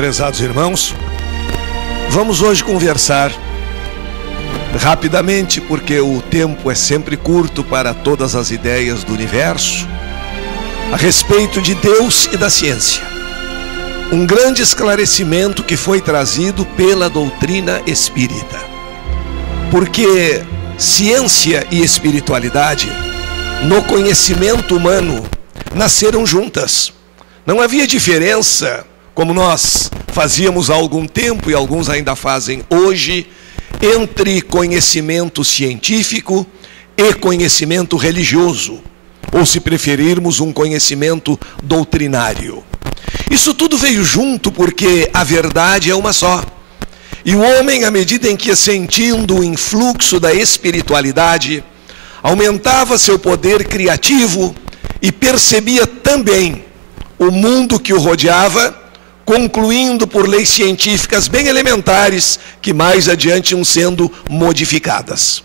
Prezados irmãos, vamos hoje conversar rapidamente, porque o tempo é sempre curto para todas as ideias do universo, a respeito de Deus e da ciência. Um grande esclarecimento que foi trazido pela doutrina espírita. Porque ciência e espiritualidade, no conhecimento humano, nasceram juntas. Não havia diferença, como nós fazíamos há algum tempo e alguns ainda fazem hoje, entre conhecimento científico e conhecimento religioso, ou, se preferirmos, um conhecimento doutrinário. Isso tudo veio junto porque a verdade é uma só. E o homem, à medida em que ia sentindo o influxo da espiritualidade, aumentava seu poder criativo e percebia também o mundo que o rodeava, concluindo por leis científicas bem elementares que mais adiante iam sendo modificadas.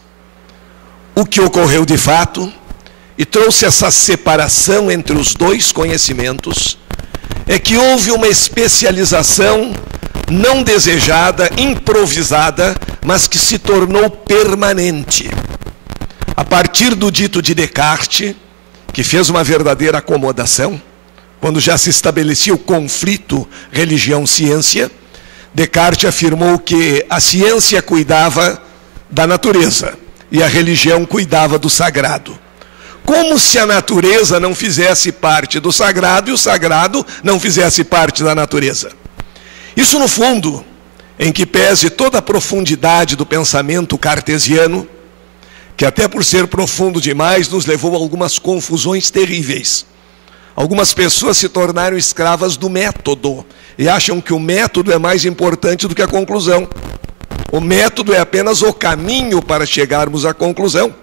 O que ocorreu de fato e trouxe essa separação entre os dois conhecimentos é que houve uma especialização não desejada, improvisada, mas que se tornou permanente. A partir do dito de Descartes, que fez uma verdadeira acomodação, quando já se estabelecia o conflito religião-ciência, Descartes afirmou que a ciência cuidava da natureza e a religião cuidava do sagrado. Como se a natureza não fizesse parte do sagrado e o sagrado não fizesse parte da natureza. Isso, no fundo, em que pese toda a profundidade do pensamento cartesiano, que até por ser profundo demais nos levou a algumas confusões terríveis. Algumas pessoas se tornaram escravas do método e acham que o método é mais importante do que a conclusão. O método é apenas o caminho para chegarmos à conclusão.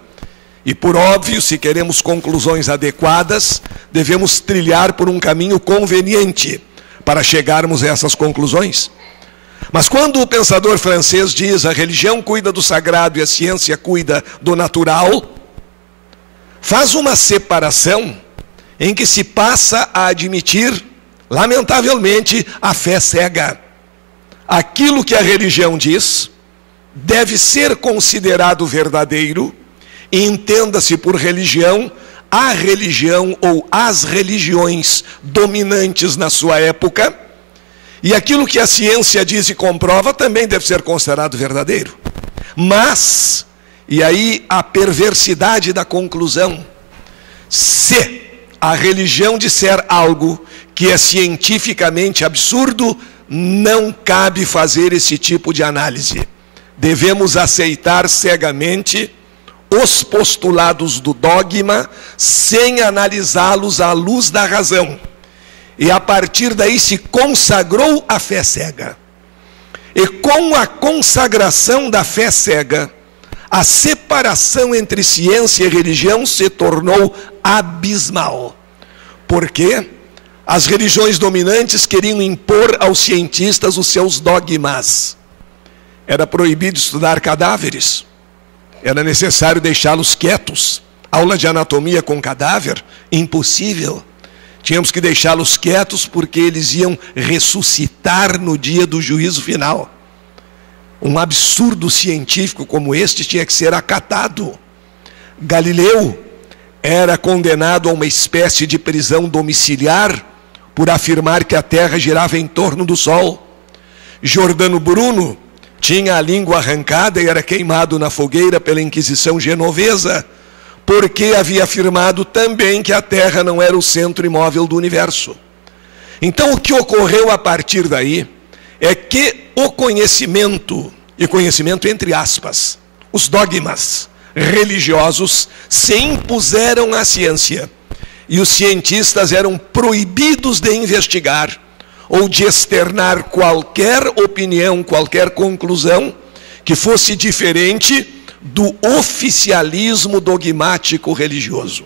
E, por óbvio, se queremos conclusões adequadas, devemos trilhar por um caminho conveniente para chegarmos a essas conclusões. Mas quando o pensador francês diz a religião cuida do sagrado e a ciência cuida do natural, faz uma separação em que se passa a admitir, lamentavelmente, a fé cega. Aquilo que a religião diz deve ser considerado verdadeiro, e entenda-se por religião a religião ou as religiões dominantes na sua época, e aquilo que a ciência diz e comprova também deve ser considerado verdadeiro. Mas, e aí a perversidade da conclusão, se a religião disser algo que é cientificamente absurdo, não cabe fazer esse tipo de análise. Devemos aceitar cegamente os postulados do dogma, sem analisá-los à luz da razão. E a partir daí se consagrou a fé cega. E com a consagração da fé cega, a separação entre ciência e religião se tornou abismal. Porque as religiões dominantes queriam impor aos cientistas os seus dogmas. Era proibido estudar cadáveres. Era necessário deixá-los quietos. Aula de anatomia com cadáver? Impossível. Tínhamos que deixá-los quietos porque eles iam ressuscitar no dia do juízo final. Um absurdo científico como este tinha que ser acatado. Galileu era condenado a uma espécie de prisão domiciliar por afirmar que a Terra girava em torno do Sol. Giordano Bruno tinha a língua arrancada e era queimado na fogueira pela Inquisição genovesa, porque havia afirmado também que a Terra não era o centro imóvel do universo. Então, o que ocorreu a partir daí é que o conhecimento, e conhecimento entre aspas, os dogmas religiosos se impuseram à ciência, e os cientistas eram proibidos de investigar ou de externar qualquer opinião, qualquer conclusão que fosse diferente do oficialismo dogmático religioso.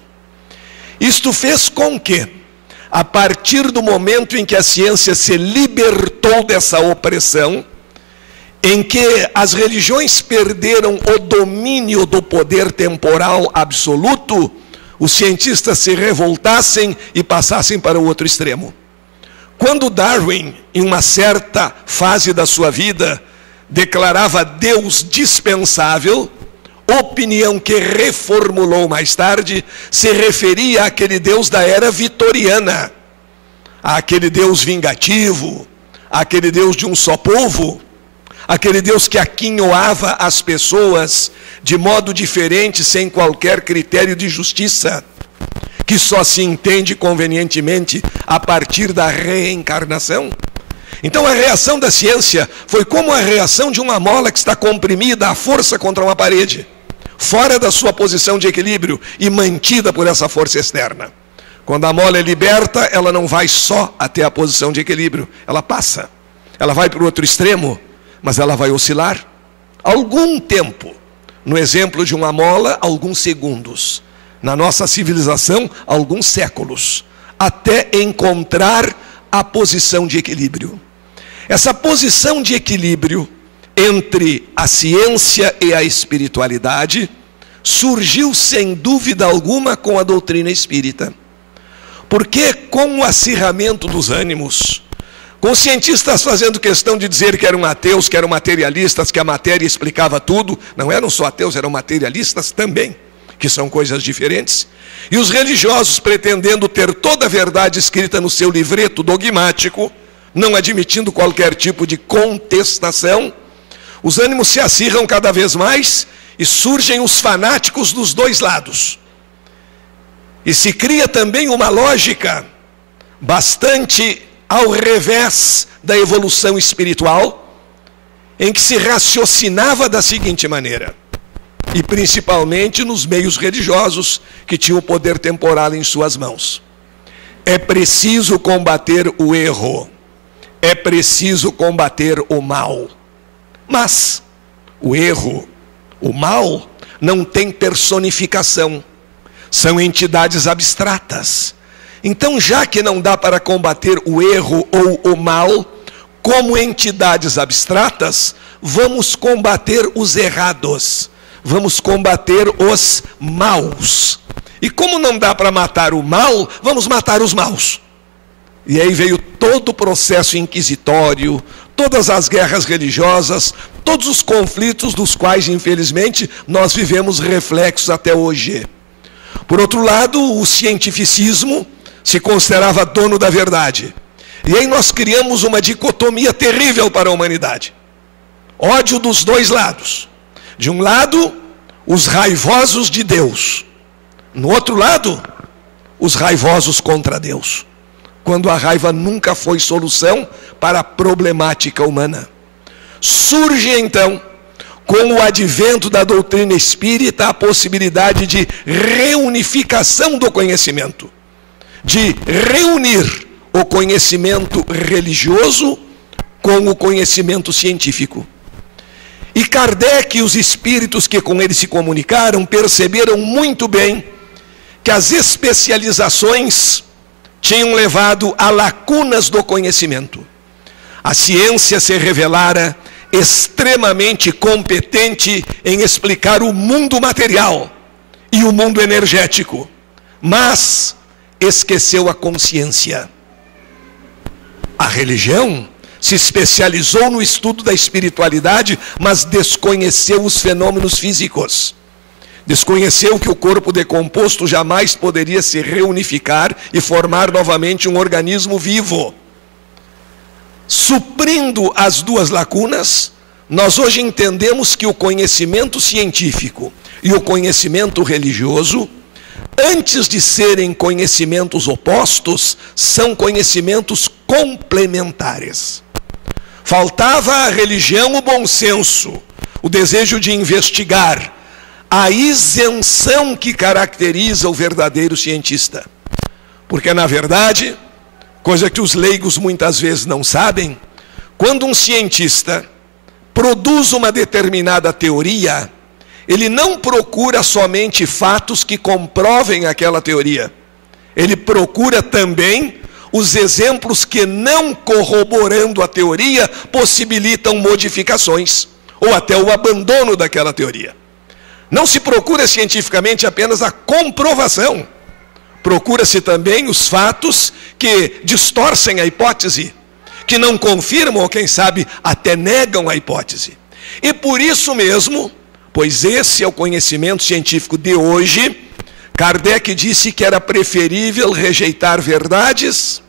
Isto fez com que, a partir do momento em que a ciência se libertou dessa opressão, em que as religiões perderam o domínio do poder temporal absoluto, os cientistas se revoltassem e passassem para o outro extremo. Quando Darwin, em uma certa fase da sua vida, declarava Deus dispensável, opinião que reformulou mais tarde, se referia àquele Deus da era vitoriana, àquele Deus vingativo, àquele Deus de um só povo, aquele Deus que aquinhoava as pessoas de modo diferente, sem qualquer critério de justiça, que só se entende convenientemente a partir da reencarnação. Então a reação da ciência foi como a reação de uma mola que está comprimida à força contra uma parede, fora da sua posição de equilíbrio e mantida por essa força externa. Quando a mola é liberta, ela não vai só até a posição de equilíbrio, ela passa, ela vai para o outro extremo, mas ela vai oscilar algum tempo. No exemplo de uma mola, alguns segundos. Na nossa civilização, alguns séculos, até encontrar a posição de equilíbrio. Essa posição de equilíbrio entre a ciência e a espiritualidade surgiu sem dúvida alguma com a doutrina espírita. Porque com o acirramento dos ânimos, com os cientistas fazendo questão de dizer que eram ateus, que eram materialistas, que a matéria explicava tudo, não eram só ateus, eram materialistas também, que são coisas diferentes, e os religiosos pretendendo ter toda a verdade escrita no seu livreto dogmático, não admitindo qualquer tipo de contestação, os ânimos se acirram cada vez mais e surgem os fanáticos dos dois lados. E se cria também uma lógica bastante ao revés da evolução espiritual, em que se raciocinava da seguinte maneira, e principalmente nos meios religiosos que tinham o poder temporal em suas mãos. É preciso combater o erro, é preciso combater o mal. Mas o erro, o mal, não tem personificação, são entidades abstratas. Então, já que não dá para combater o erro ou o mal, como entidades abstratas, vamos combater os errados, vamos combater os maus. E como não dá para matar o mal, vamos matar os maus. E aí veio todo o processo inquisitório, todas as guerras religiosas, todos os conflitos dos quais, infelizmente, nós vivemos reflexos até hoje. Por outro lado, o cientificismo se considerava dono da verdade. E aí nós criamos uma dicotomia terrível para a humanidade. Ódio dos dois lados. De um lado, os raivosos de Deus. No outro lado, os raivosos contra Deus. Quando a raiva nunca foi solução para a problemática humana. Surge então, com o advento da doutrina espírita, a possibilidade de reunificação do conhecimento. De reunir o conhecimento religioso com o conhecimento científico. E Kardec e os espíritos que com ele se comunicaram perceberam muito bem que as especializações tinham levado a lacunas do conhecimento. A ciência se revelara extremamente competente em explicar o mundo material e o mundo energético, mas esqueceu a consciência. A religião se especializou no estudo da espiritualidade, mas desconheceu os fenômenos físicos. Desconheceu que o corpo decomposto jamais poderia se reunificar e formar novamente um organismo vivo. Suprindo as duas lacunas, nós hoje entendemos que o conhecimento científico e o conhecimento religioso, antes de serem conhecimentos opostos, são conhecimentos complementares. Faltava à religião o bom senso, o desejo de investigar, a isenção que caracteriza o verdadeiro cientista. Porque, na verdade, coisa que os leigos muitas vezes não sabem, quando um cientista produz uma determinada teoria, ele não procura somente fatos que comprovem aquela teoria. Ele procura também os exemplos que, não corroborando a teoria, possibilitam modificações, ou até o abandono daquela teoria. Não se procura cientificamente apenas a comprovação. procura-se também os fatos que distorcem a hipótese, que não confirmam ou, quem sabe, até negam a hipótese. E por isso mesmo, pois esse é o conhecimento científico de hoje, Kardec disse que era preferível rejeitar verdades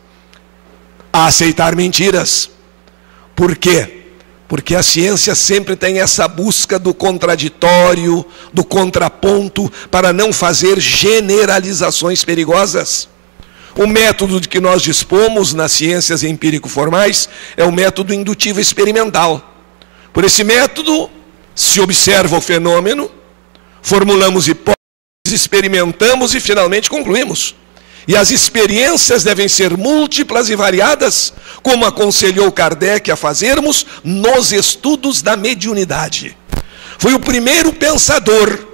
a aceitar mentiras. Por quê? Porque a ciência sempre tem essa busca do contraditório, do contraponto, para não fazer generalizações perigosas. O método de que nós dispomos nas ciências empírico-formais é o método indutivo experimental. Por esse método, se observa o fenômeno, formulamos hipóteses, experimentamos e finalmente concluímos. E as experiências devem ser múltiplas e variadas, como aconselhou Kardec a fazermos nos estudos da mediunidade. Foi o primeiro pensador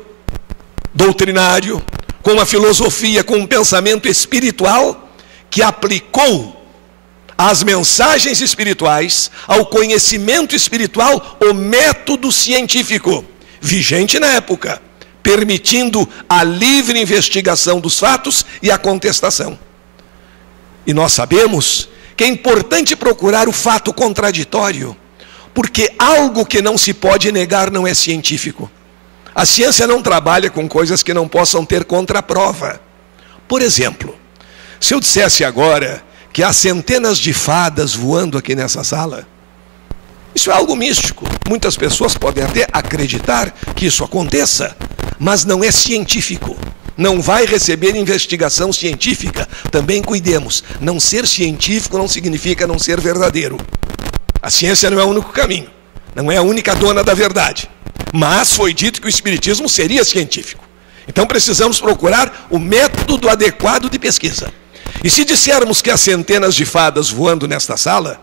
doutrinário, com a filosofia, com um pensamento espiritual, que aplicou às mensagens espirituais, ao conhecimento espiritual, o método científico, vigente na época, permitindo a livre investigação dos fatos e a contestação. E nós sabemos que é importante procurar o fato contraditório, porque algo que não se pode negar não é científico. A ciência não trabalha com coisas que não possam ter contraprova. Por exemplo, se eu dissesse agora que há centenas de fadas voando aqui nessa sala, isso é algo místico. Muitas pessoas podem até acreditar que isso aconteça, mas não é científico. Não vai receber investigação científica. Também cuidemos. Não ser científico não significa não ser verdadeiro. A ciência não é o único caminho. Não é a única dona da verdade. Mas foi dito que o espiritismo seria científico. Então precisamos procurar o método adequado de pesquisa. E se dissermos que há centenas de fadas voando nesta sala,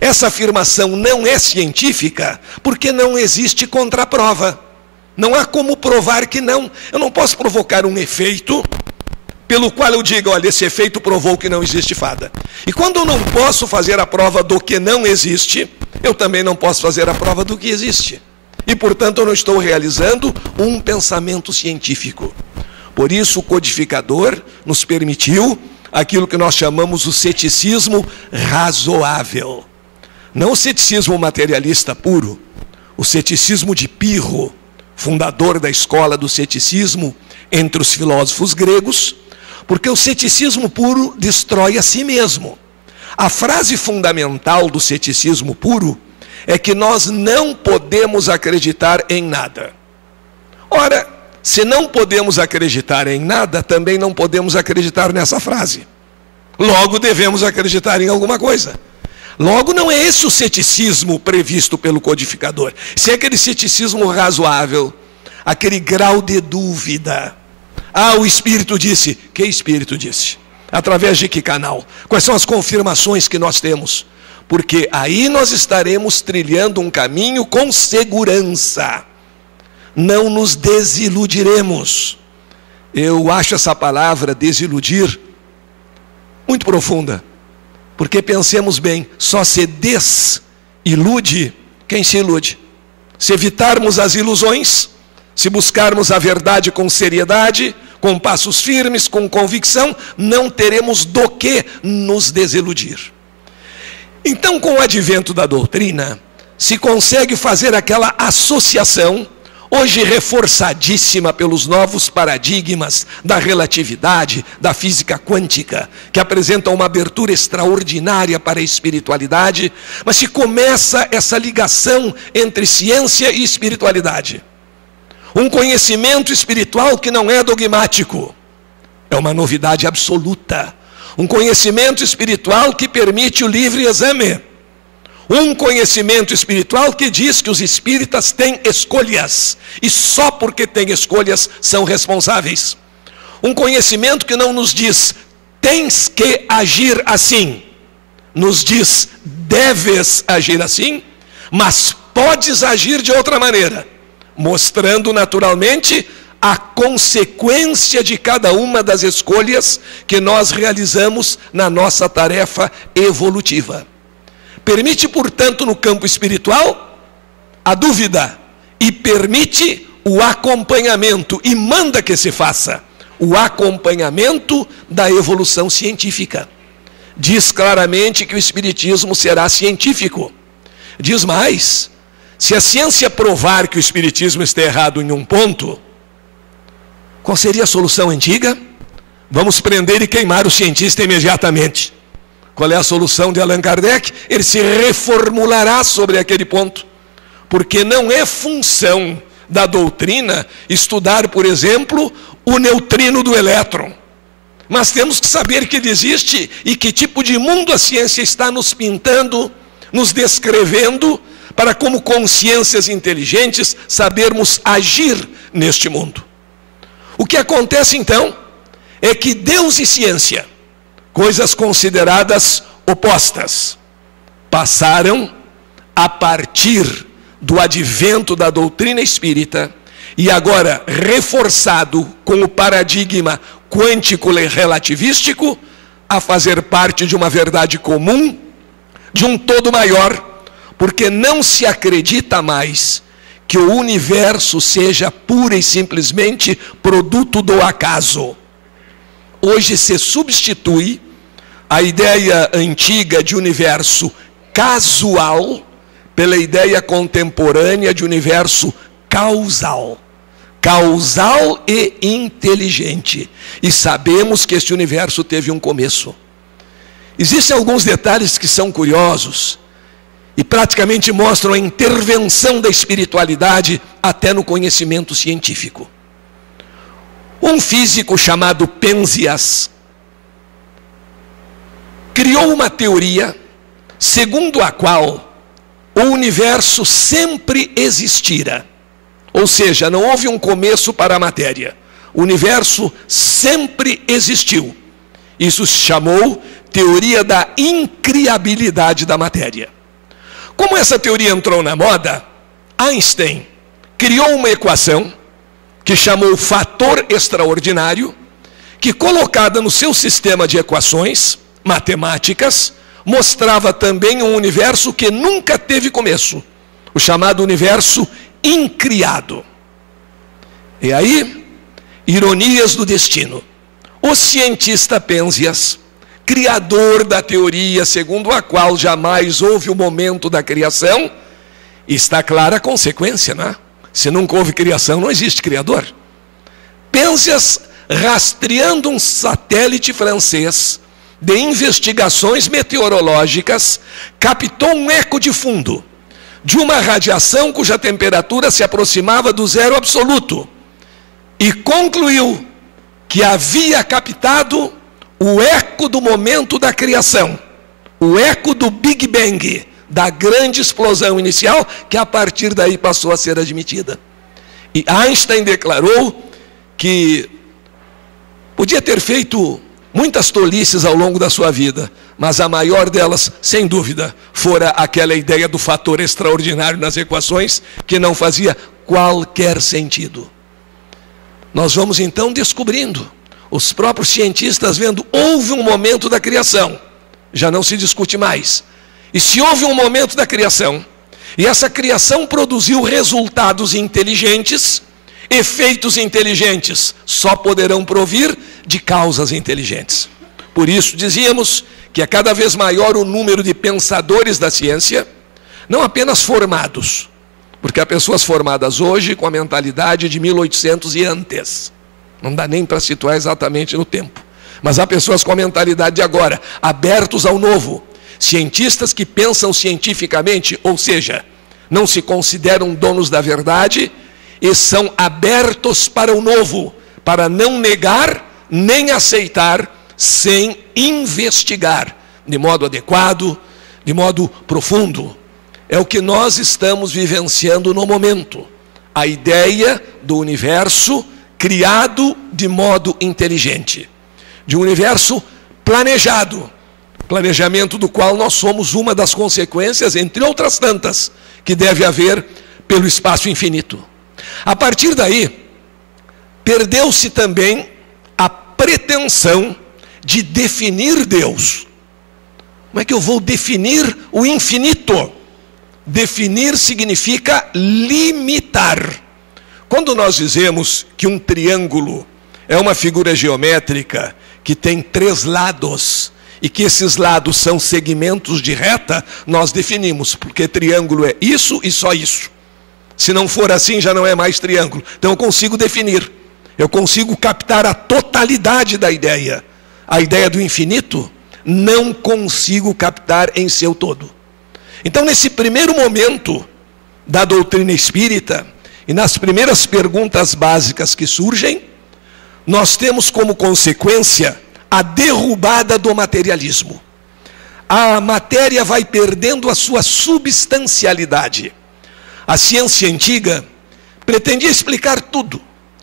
essa afirmação não é científica, porque não existe contraprova. Não há como provar que não. Eu não posso provocar um efeito pelo qual eu diga, olha, esse efeito provou que não existe fada. E quando eu não posso fazer a prova do que não existe, eu também não posso fazer a prova do que existe. E, portanto, eu não estou realizando um pensamento científico. Por isso, o codificador nos permitiu aquilo que nós chamamos o ceticismo razoável. Não o ceticismo materialista puro, o ceticismo de Pirro, fundador da escola do ceticismo entre os filósofos gregos, porque o ceticismo puro destrói a si mesmo. A frase fundamental do ceticismo puro é que nós não podemos acreditar em nada. Ora, se não podemos acreditar em nada, também não podemos acreditar nessa frase. Logo, devemos acreditar em alguma coisa. Logo, não é esse o ceticismo previsto pelo codificador. Se é aquele ceticismo razoável, aquele grau de dúvida. Ah, o Espírito disse. Que Espírito disse? Através de que canal? Quais são as confirmações que nós temos? Porque aí nós estaremos trilhando um caminho com segurança. Não nos desiludiremos. Eu acho essa palavra desiludir muito profunda. Porque pensemos bem, só se desilude quem se ilude. Se evitarmos as ilusões, se buscarmos a verdade com seriedade, com passos firmes, com convicção, não teremos do que nos desiludir. Então, com o advento da doutrina, se consegue fazer aquela associação, hoje reforçadíssima pelos novos paradigmas da relatividade, da física quântica, que apresentam uma abertura extraordinária para a espiritualidade, mas se começa essa ligação entre ciência e espiritualidade. Um conhecimento espiritual que não é dogmático, é uma novidade absoluta. Um conhecimento espiritual que permite o livre exame. Um conhecimento espiritual que diz que os espíritas têm escolhas, e só porque têm escolhas são responsáveis. Um conhecimento que não nos diz, tens que agir assim. Nos diz, deves agir assim, mas podes agir de outra maneira. Mostrando naturalmente a consequência de cada uma das escolhas que nós realizamos na nossa tarefa evolutiva. Permite, portanto, no campo espiritual, a dúvida, e permite o acompanhamento, e manda que se faça o acompanhamento da evolução científica. Diz claramente que o Espiritismo será científico. Diz mais, se a ciência provar que o Espiritismo está errado em um ponto, qual seria a solução antiga? Vamos prender e queimar o cientista imediatamente. Qual é a solução de Allan Kardec? Ele se reformulará sobre aquele ponto. Porque não é função da doutrina estudar, por exemplo, o neutrino do elétron. Mas temos que saber que ele existe e que tipo de mundo a ciência está nos pintando, nos descrevendo, para como consciências inteligentes sabermos agir neste mundo. O que acontece então é que Deus e ciência, coisas consideradas opostas, passaram a partir do advento da doutrina espírita e agora reforçado com o paradigma quântico-relativístico a fazer parte de uma verdade comum, de um todo maior, porque não se acredita mais que o universo seja pura e simplesmente produto do acaso. Hoje se substitui a ideia antiga de universo casual pela ideia contemporânea de universo causal. Causal e inteligente. E sabemos que este universo teve um começo. Existem alguns detalhes que são curiosos e praticamente mostram a intervenção da espiritualidade até no conhecimento científico. Um físico chamado Penzias criou uma teoria segundo a qual o universo sempre existira. Ou seja, não houve um começo para a matéria. O universo sempre existiu. Isso se chamou teoria da incriabilidade da matéria. Como essa teoria entrou na moda, Einstein criou uma equação que chamou fator extraordinário, que colocada no seu sistema de equações matemáticas, mostrava também um universo que nunca teve começo, o chamado universo incriado. E aí, ironias do destino. O cientista Penzias, criador da teoria segundo a qual jamais houve o momento da criação, está clara a consequência, não é? Se nunca houve criação, não existe criador. Penzias, rastreando um satélite francês de investigações meteorológicas, captou um eco de fundo de uma radiação cuja temperatura se aproximava do zero absoluto e concluiu que havia captado o eco do momento da criação, o eco do Big Bang, da grande explosão inicial, que a partir daí passou a ser admitida. E Einstein declarou que podia ter feito muitas tolices ao longo da sua vida, mas a maior delas, sem dúvida, fora aquela ideia do fator extraordinário nas equações, que não fazia qualquer sentido. Nós vamos então descobrindo, os próprios cientistas vendo, houve um momento da criação, já não se discute mais. E se houve um momento da criação, e essa criação produziu resultados inteligentes, efeitos inteligentes só poderão provir de causas inteligentes. Por isso dizíamos que é cada vez maior o número de pensadores da ciência, não apenas formados, porque há pessoas formadas hoje com a mentalidade de 1800 e antes. Não dá nem para situar exatamente no tempo. Mas há pessoas com a mentalidade de agora, abertos ao novo. Cientistas que pensam cientificamente, ou seja, não se consideram donos da verdade e são abertos para o novo, para não negar nem aceitar sem investigar de modo adequado, de modo profundo. É o que nós estamos vivenciando no momento. A ideia do universo criado de modo inteligente, de um universo planejado, planejamento do qual nós somos uma das consequências, entre outras tantas, que deve haver pelo espaço infinito. A partir daí, perdeu-se também a pretensão de definir Deus. Como é que eu vou definir o infinito? Definir significa limitar. Quando nós dizemos que um triângulo é uma figura geométrica que tem 3 lados, e que esses lados são segmentos de reta, nós definimos, porque triângulo é isso e só isso. Se não for assim, já não é mais triângulo. Então eu consigo definir, eu consigo captar a totalidade da ideia. A ideia do infinito, não consigo captar em seu todo. Então, nesse primeiro momento da doutrina espírita, e nas primeiras perguntas básicas que surgem, nós temos como consequência a derrubada do materialismo. A matéria vai perdendo a sua substancialidade. A ciência antiga pretendia explicar tudo,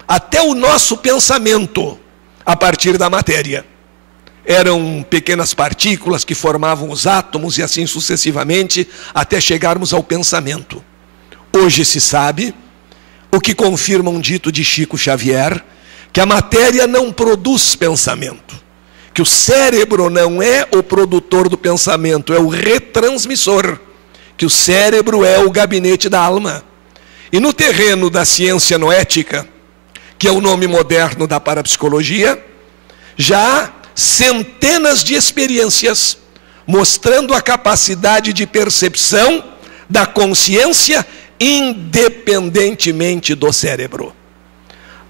até o nosso pensamento, a partir da matéria. Eram pequenas partículas que formavam os átomos e assim sucessivamente, até chegarmos ao pensamento. Hoje se sabe, o que confirma um dito de Chico Xavier, que a matéria não produz pensamento, que o cérebro não é o produtor do pensamento, é o retransmissor, que o cérebro é o gabinete da alma. E no terreno da ciência noética, que é o nome moderno da parapsicologia, já há centenas de experiências mostrando a capacidade de percepção da consciência independentemente do cérebro.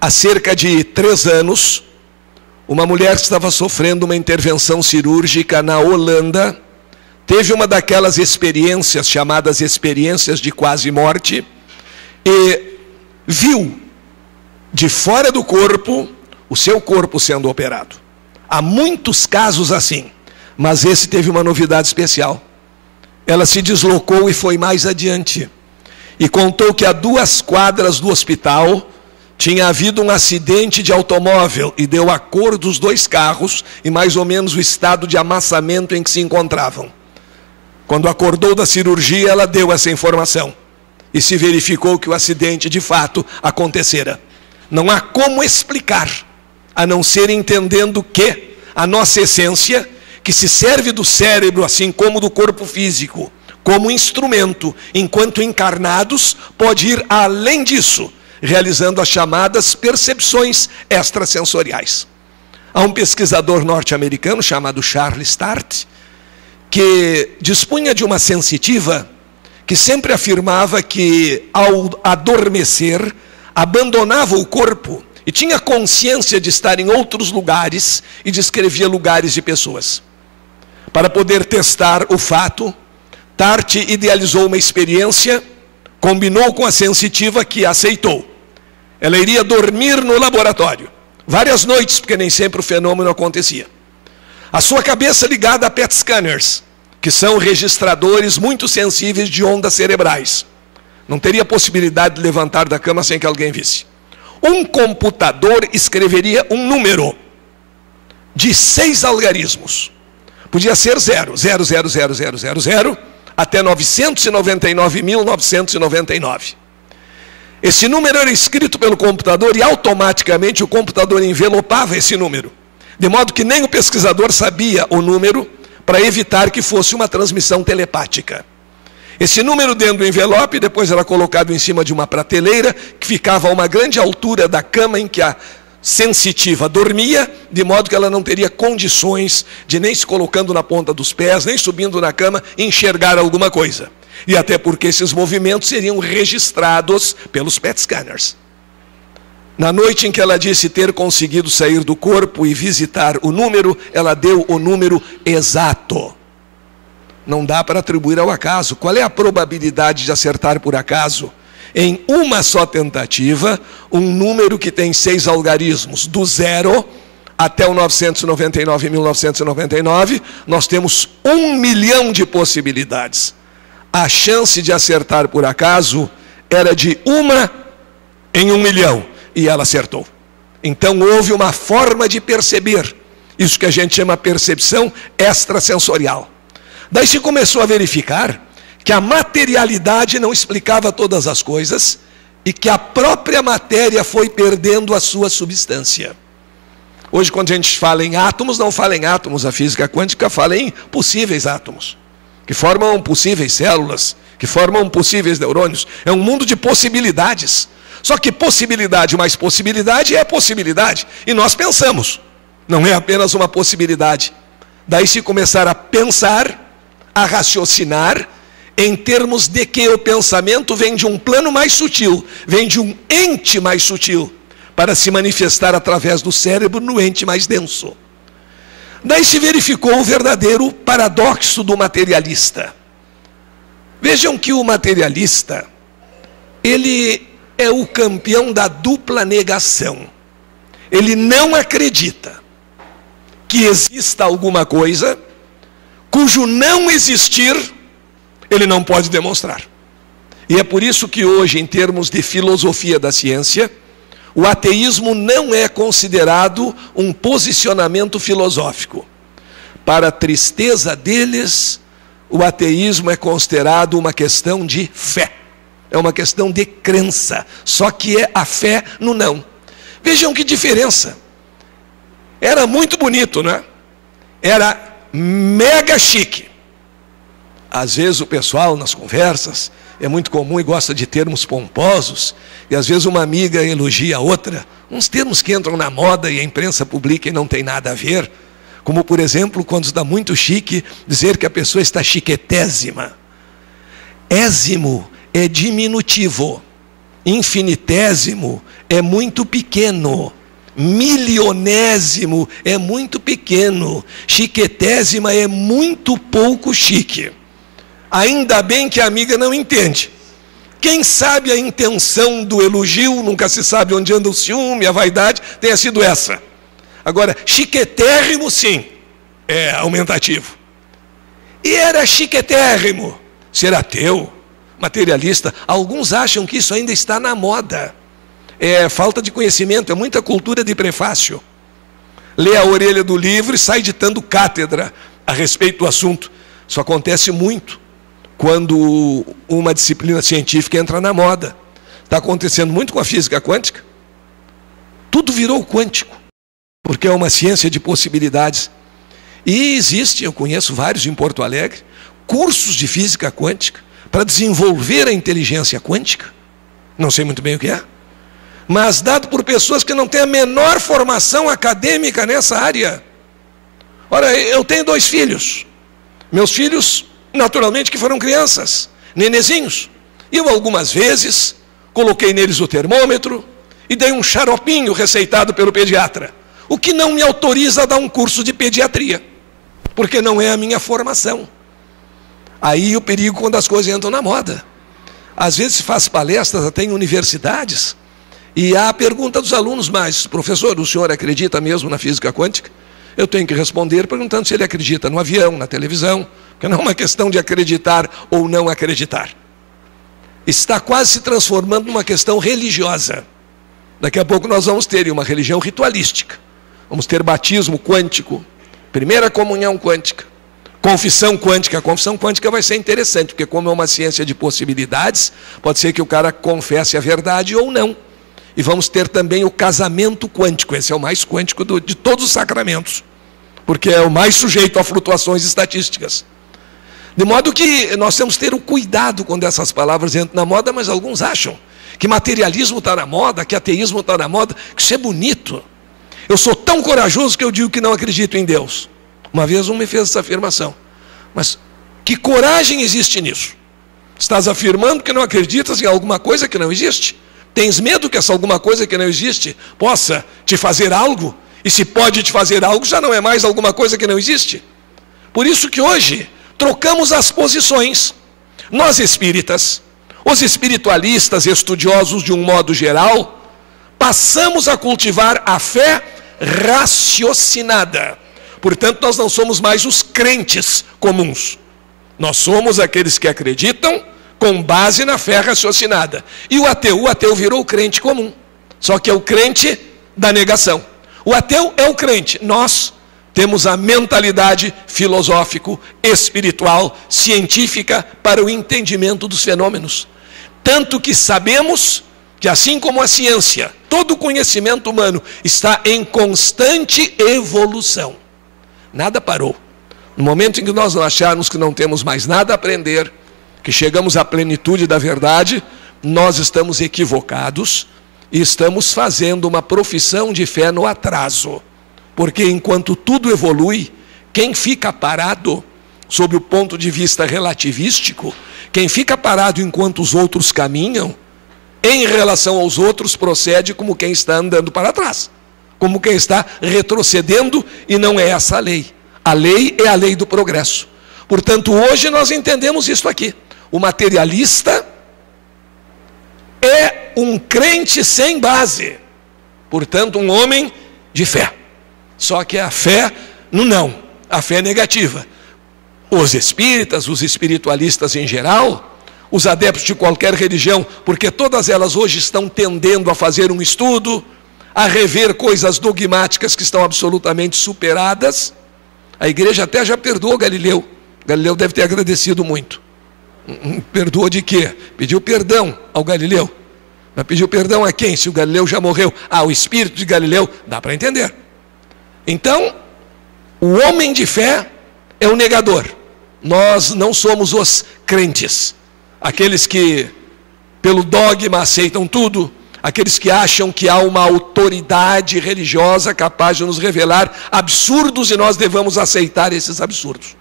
Há cerca de 3 anos, uma mulher que estava sofrendo uma intervenção cirúrgica na Holanda, teve uma daquelas experiências, chamadas experiências de quase morte, e viu de fora do corpo, o seu corpo sendo operado. Há muitos casos assim, mas esse teve uma novidade especial. Ela se deslocou e foi mais adiante, e contou que a 2 quadras do hospital tinha havido um acidente de automóvel, e deu a cor dos 2 carros, e mais ou menos o estado de amassamento em que se encontravam. Quando acordou da cirurgia, ela deu essa informação, e se verificou que o acidente de fato acontecera. Não há como explicar, a não ser entendendo que a nossa essência, que se serve do cérebro, assim como do corpo físico, como instrumento, enquanto encarnados, pode ir além disso, realizando as chamadas percepções extrasensoriais. Há um pesquisador norte-americano chamado Charles Start, que dispunha de uma sensitiva, que sempre afirmava que, ao adormecer, abandonava o corpo e tinha consciência de estar em outros lugares, e descrevia lugares e pessoas. Para poder testar o fato, Tart idealizou uma experiência, combinou com a sensitiva, que aceitou. Ela iria dormir no laboratório, várias noites, porque nem sempre o fenômeno acontecia. A sua cabeça ligada a PET scanners, que são registradores muito sensíveis de ondas cerebrais. Não teria possibilidade de levantar da cama sem que alguém visse. Um computador escreveria um número de 6 algarismos. Podia ser 0, 0, 0, 0, 0, 0, 0, até 999.999. Esse número era escrito pelo computador e automaticamente o computador envelopava esse número. De modo que nem o pesquisador sabia o número, para evitar que fosse uma transmissão telepática. Esse número dentro do envelope, depois era colocado em cima de uma prateleira, que ficava a uma grande altura da cama em que a sensitiva dormia, de modo que ela não teria condições de, nem se colocando na ponta dos pés, nem subindo na cama, enxergar alguma coisa. E até porque esses movimentos seriam registrados pelos PET scanners. Na noite em que ela disse ter conseguido sair do corpo e visitar o número, ela deu o número exato. Não dá para atribuir ao acaso. Qual é a probabilidade de acertar por acaso? Em uma só tentativa, um número que tem 6 algarismos, do 0 até o 999.999, nós temos 1 milhão de possibilidades. A chance de acertar por acaso era de 1 em 1 milhão. E ela acertou. Então houve uma forma de perceber, isso que a gente chama percepção extrasensorial. Daí se começou a verificar que a materialidade não explicava todas as coisas, e que a própria matéria foi perdendo a sua substância. Hoje, quando a gente fala em átomos, não fala em átomos, a física quântica fala em possíveis átomos, que formam possíveis células, que formam possíveis neurônios. É um mundo de possibilidades. Só que possibilidade mais possibilidade é possibilidade. E nós pensamos, não é apenas uma possibilidade. Daí se começar a pensar, a raciocinar, em termos de que o pensamento vem de um plano mais sutil, vem de um ente mais sutil, para se manifestar através do cérebro no ente mais denso. Daí se verificou o verdadeiro paradoxo do materialista. Vejam que o materialista, ele é o campeão da dupla negação. Ele não acredita que exista alguma coisa cujo não existir ele não pode demonstrar. E é por isso que hoje, em termos de filosofia da ciência, o ateísmo não é considerado um posicionamento filosófico. Para a tristeza deles, o ateísmo é considerado uma questão de fé. É uma questão de crença, só que é a fé no não. Vejam que diferença. Era muito bonito, né? Era mega chique. Às vezes o pessoal nas conversas é muito comum e gosta de termos pomposos, e às vezes uma amiga elogia a outra, uns termos que entram na moda e a imprensa publica e não tem nada a ver, como por exemplo, quando está muito chique, dizer que a pessoa está chiquetésima. Ésimo é diminutivo, infinitésimo é muito pequeno, milionésimo é muito pequeno, chiquetésima é muito pouco chique. Ainda bem que a amiga não entende. Quem sabe a intenção do elogio, nunca se sabe onde anda o ciúme, a vaidade, tenha sido essa. Agora, chiquetérrimo sim, é aumentativo. E era chiquetérrimo, ser ateu, materialista. Alguns acham que isso ainda está na moda. É falta de conhecimento, é muita cultura de prefácio. Lê a orelha do livro e sai ditando cátedra a respeito do assunto. Isso acontece muito quando uma disciplina científica entra na moda. Está acontecendo muito com a física quântica. Tudo virou quântico, porque é uma ciência de possibilidades. E existe, eu conheço vários em Porto Alegre, cursos de física quântica para desenvolver a inteligência quântica. Não sei muito bem o que é, mas dado por pessoas que não têm a menor formação acadêmica nessa área. Ora, eu tenho 2 filhos. Meus filhos, naturalmente, que foram crianças, nenezinhos. E eu, algumas vezes, coloquei neles o termômetro e dei um xaropinho receitado pelo pediatra. O que não me autoriza a dar um curso de pediatria, porque não é a minha formação. Aí o perigo quando as coisas entram na moda. Às vezes se faz palestras até em universidades, e há a pergunta dos alunos, mas, professor, o senhor acredita mesmo na física quântica? Eu tenho que responder perguntando se ele acredita no avião, na televisão, porque não é uma questão de acreditar ou não acreditar. Está quase se transformando numa questão religiosa. Daqui a pouco nós vamos ter uma religião ritualística. Vamos ter batismo quântico, primeira comunhão quântica, confissão quântica. A confissão quântica vai ser interessante, porque como é uma ciência de possibilidades, pode ser que o cara confesse a verdade ou não. E vamos ter também o casamento quântico. Esse é o mais quântico de todos os sacramentos, porque é o mais sujeito a flutuações estatísticas. De modo que nós temos que ter o cuidado quando essas palavras entram na moda, mas alguns acham que materialismo está na moda, que ateísmo está na moda, que isso é bonito. Eu sou tão corajoso que eu digo que não acredito em Deus. Uma vez um me fez essa afirmação. Mas que coragem existe nisso? Estás afirmando que não acreditas em alguma coisa que não existe? Tens medo que essa alguma coisa que não existe possa te fazer algo? E se pode te fazer algo, já não é mais alguma coisa que não existe? Por isso que hoje trocamos as posições. Nós espíritas, os espiritualistas estudiosos de um modo geral, passamos a cultivar a fé raciocinada. Portanto, nós não somos mais os crentes comuns. Nós somos aqueles que acreditam com base na fé raciocinada. E o ateu virou o crente comum. Só que é o crente da negação. O ateu é o crente. Nós temos a mentalidade filosófico, espiritual, científica para o entendimento dos fenômenos. Tanto que sabemos que, assim como a ciência, todo o conhecimento humano está em constante evolução. Nada parou. No momento em que nós acharmos que não temos mais nada a aprender, que chegamos à plenitude da verdade, nós estamos equivocados, e estamos fazendo uma profissão de fé no atraso. Porque enquanto tudo evolui, quem fica parado, sob o ponto de vista relativístico, quem fica parado enquanto os outros caminham, em relação aos outros, procede como quem está andando para trás, como quem está retrocedendo, e não é essa a lei. A lei é a lei do progresso. Portanto, hoje nós entendemos isso aqui. O materialista é um crente sem base, portanto, um homem de fé. Só que a fé no não, a fé negativa. Os espíritas, os espiritualistas em geral, os adeptos de qualquer religião, porque todas elas hoje estão tendendo a fazer um estudo, a rever coisas dogmáticas que estão absolutamente superadas. A igreja até já perdoou Galileu. Galileu deve ter agradecido muito. Perdoou de quê? Pediu perdão ao Galileu. Mas pediu perdão a quem? Se o Galileu já morreu. O espírito de Galileu, dá para entender. Então, o homem de fé é o negador. Nós não somos os crentes. Aqueles que, pelo dogma, aceitam tudo. Aqueles que acham que há uma autoridade religiosa capaz de nos revelar absurdos e nós devemos aceitar esses absurdos.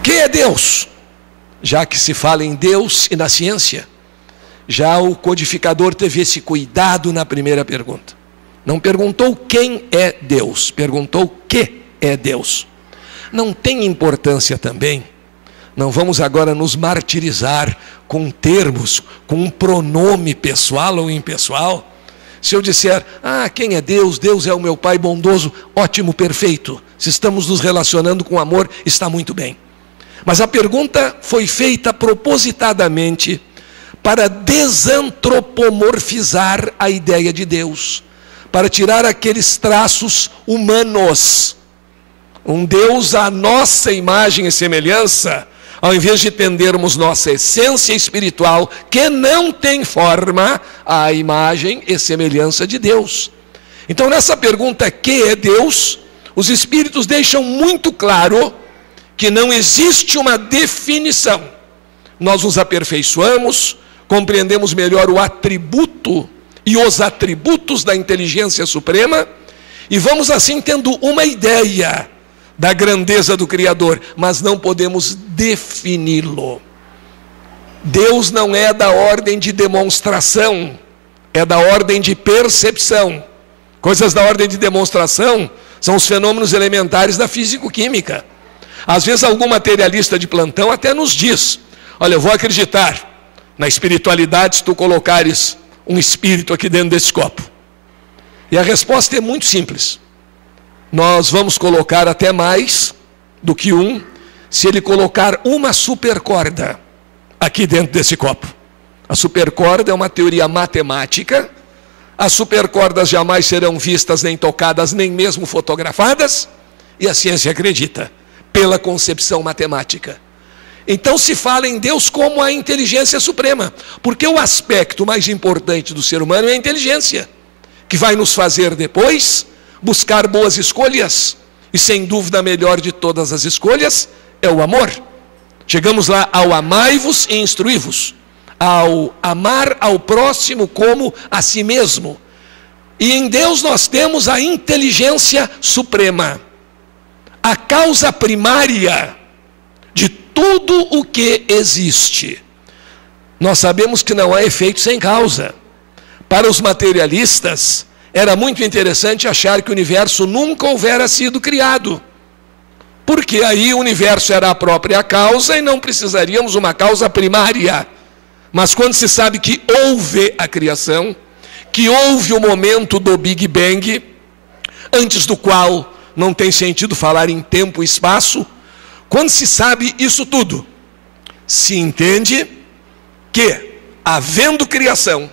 Quem é Deus? Já que se fala em Deus e na ciência, já o codificador teve esse cuidado na primeira pergunta. Não perguntou quem é Deus, perguntou o que é Deus. Não tem importância também, não vamos agora nos martirizar com termos, com um pronome pessoal ou impessoal. Se eu disser, quem é Deus? Deus é o meu Pai bondoso, ótimo, perfeito. Se estamos nos relacionando com amor, está muito bem. Mas a pergunta foi feita propositadamente para desantropomorfizar a ideia de Deus, para tirar aqueles traços humanos. Um Deus à nossa imagem e semelhança, ao invés de entendermos nossa essência espiritual, que não tem forma, à imagem e semelhança de Deus. Então, nessa pergunta, que é Deus? Os espíritos deixam muito claro que não existe uma definição. Nós nos aperfeiçoamos, compreendemos melhor o atributo e os atributos da inteligência suprema, e vamos assim tendo uma ideia da grandeza do Criador, mas não podemos defini-lo. Deus não é da ordem de demonstração, é da ordem de percepção. Coisas da ordem de demonstração são os fenômenos elementares da físico-química. Às vezes algum materialista de plantão até nos diz, olha, eu vou acreditar na espiritualidade se tu colocares um espírito aqui dentro desse copo. E a resposta é muito simples. Nós vamos colocar até mais do que um, se ele colocar uma supercorda aqui dentro desse copo. A supercorda é uma teoria matemática. As supercordas jamais serão vistas, nem tocadas, nem mesmo fotografadas. E a ciência acredita, pela concepção matemática. Então se fala em Deus como a inteligência suprema, porque o aspecto mais importante do ser humano é a inteligência, que vai nos fazer depois buscar boas escolhas, e sem dúvida a melhor de todas as escolhas é o amor. Chegamos lá ao amai-vos e instruí-vos, ao amar ao próximo como a si mesmo. E em Deus nós temos a inteligência suprema, a causa primária de tudo o que existe. Nós sabemos que não há efeito sem causa. Para os materialistas, era muito interessante achar que o universo nunca houvera sido criado, porque aí o universo era a própria causa e não precisaríamos uma causa primária. Mas quando se sabe que houve a criação, que houve o momento do Big Bang, antes do qual não tem sentido falar em tempo e espaço, quando se sabe isso tudo, se entende que, havendo criação,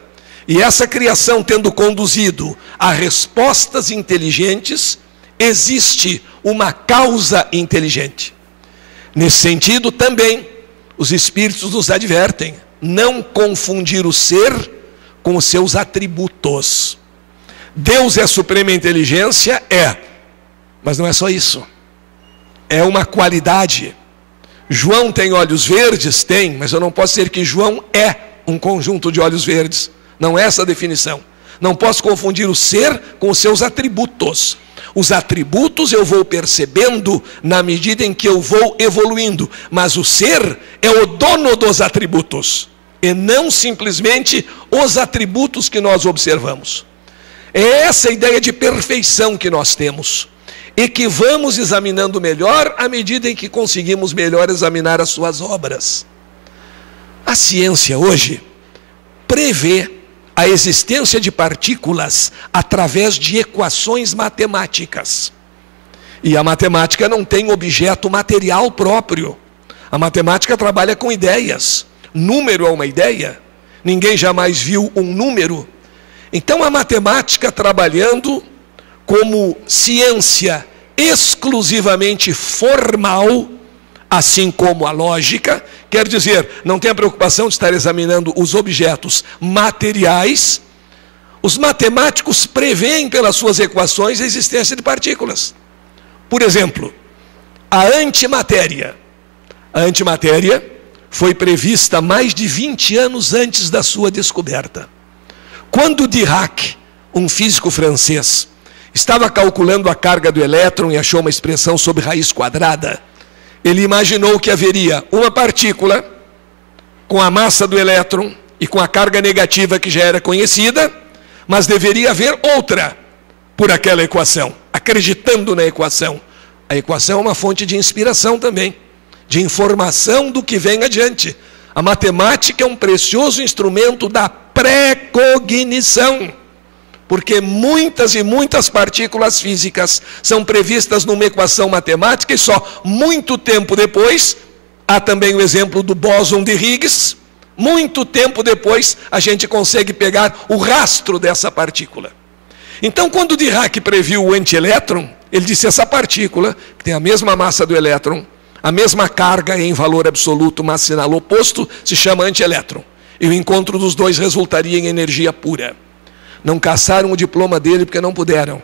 e essa criação tendo conduzido a respostas inteligentes, existe uma causa inteligente. Nesse sentido também, os espíritos nos advertem, não confundir o ser com os seus atributos. Deus é a suprema inteligência? É. Mas não é só isso. É uma qualidade. João tem olhos verdes? Tem, mas eu não posso dizer que João é um conjunto de olhos verdes. Não é essa a definição. Não posso confundir o ser com os seus atributos. Os atributos eu vou percebendo na medida em que eu vou evoluindo. Mas o ser é o dono dos atributos. E não simplesmente os atributos que nós observamos. É essa a ideia de perfeição que nós temos. E que vamos examinando melhor à medida em que conseguimos melhor examinar as suas obras. A ciência hoje prevê a existência de partículas através de equações matemáticas. E a matemática não tem objeto material próprio. A matemática trabalha com ideias. Número é uma ideia. Ninguém jamais viu um número. Então a matemática trabalhando como ciência exclusivamente formal, assim como a lógica, quer dizer, não tem a preocupação de estar examinando os objetos materiais. Os matemáticos preveem pelas suas equações a existência de partículas. Por exemplo, a antimatéria. A antimatéria foi prevista mais de 20 anos antes da sua descoberta. Quando Dirac, um físico francês, estava calculando a carga do elétron e achou uma expressão sobre raiz quadrada, ele imaginou que haveria uma partícula com a massa do elétron e com a carga negativa que já era conhecida, mas deveria haver outra por aquela equação, acreditando na equação. A equação é uma fonte de inspiração também, de informação do que vem adiante. A matemática é um precioso instrumento da pré-cognição, porque muitas e muitas partículas físicas são previstas numa equação matemática e só muito tempo depois, há também o exemplo do bóson de Higgs, muito tempo depois a gente consegue pegar o rastro dessa partícula. Então, quando Dirac previu o antielétron, ele disse: essa partícula, que tem a mesma massa do elétron, a mesma carga em valor absoluto, mas sinal oposto, se chama antielétron. E o encontro dos dois resultaria em energia pura. Não caçaram o diploma dele porque não puderam.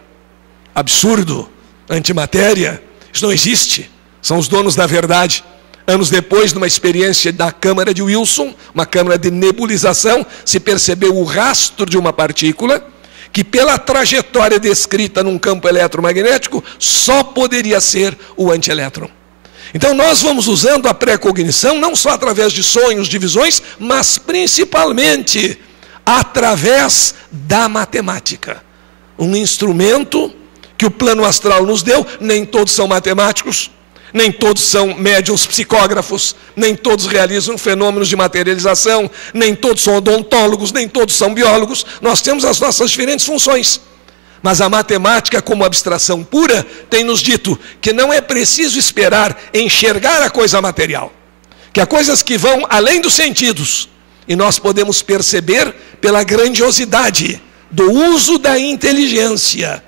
Absurdo. Antimatéria, isso não existe. São os donos da verdade. Anos depois, numa experiência da câmara de Wilson, uma câmara de nebulização, se percebeu o rastro de uma partícula que, pela trajetória descrita num campo eletromagnético, só poderia ser o antielétron. Então nós vamos usando a pré-cognição não só através de sonhos, de visões, mas principalmente através da matemática. Um instrumento que o plano astral nos deu. Nem todos são matemáticos, nem todos são médiuns psicógrafos, nem todos realizam fenômenos de materialização, nem todos são odontólogos, nem todos são biólogos. Nós temos as nossas diferentes funções. Mas a matemática, como abstração pura, tem nos dito que não é preciso esperar enxergar a coisa material, que há coisas que vão além dos sentidos, e nós podemos perceber pela grandiosidade do uso da inteligência.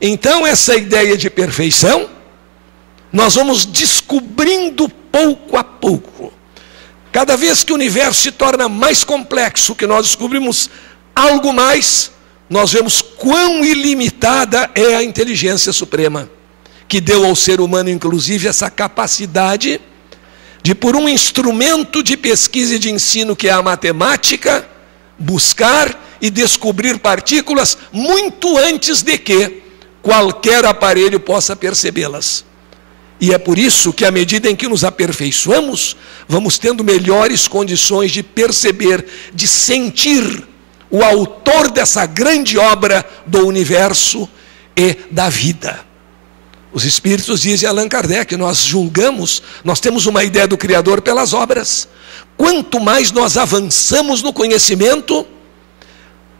Então, essa ideia de perfeição, nós vamos descobrindo pouco a pouco. Cada vez que o universo se torna mais complexo, que nós descobrimos algo mais, nós vemos quão ilimitada é a inteligência suprema, que deu ao ser humano, inclusive, essa capacidade de, por um instrumento de pesquisa e de ensino que é a matemática, buscar e descobrir partículas muito antes de que qualquer aparelho possa percebê-las. E é por isso que, à medida em que nos aperfeiçoamos, vamos tendo melhores condições de perceber, de sentir o autor dessa grande obra do universo e da vida. Os espíritos dizem, Allan Kardec, nós julgamos, nós temos uma ideia do Criador pelas obras. Quanto mais nós avançamos no conhecimento,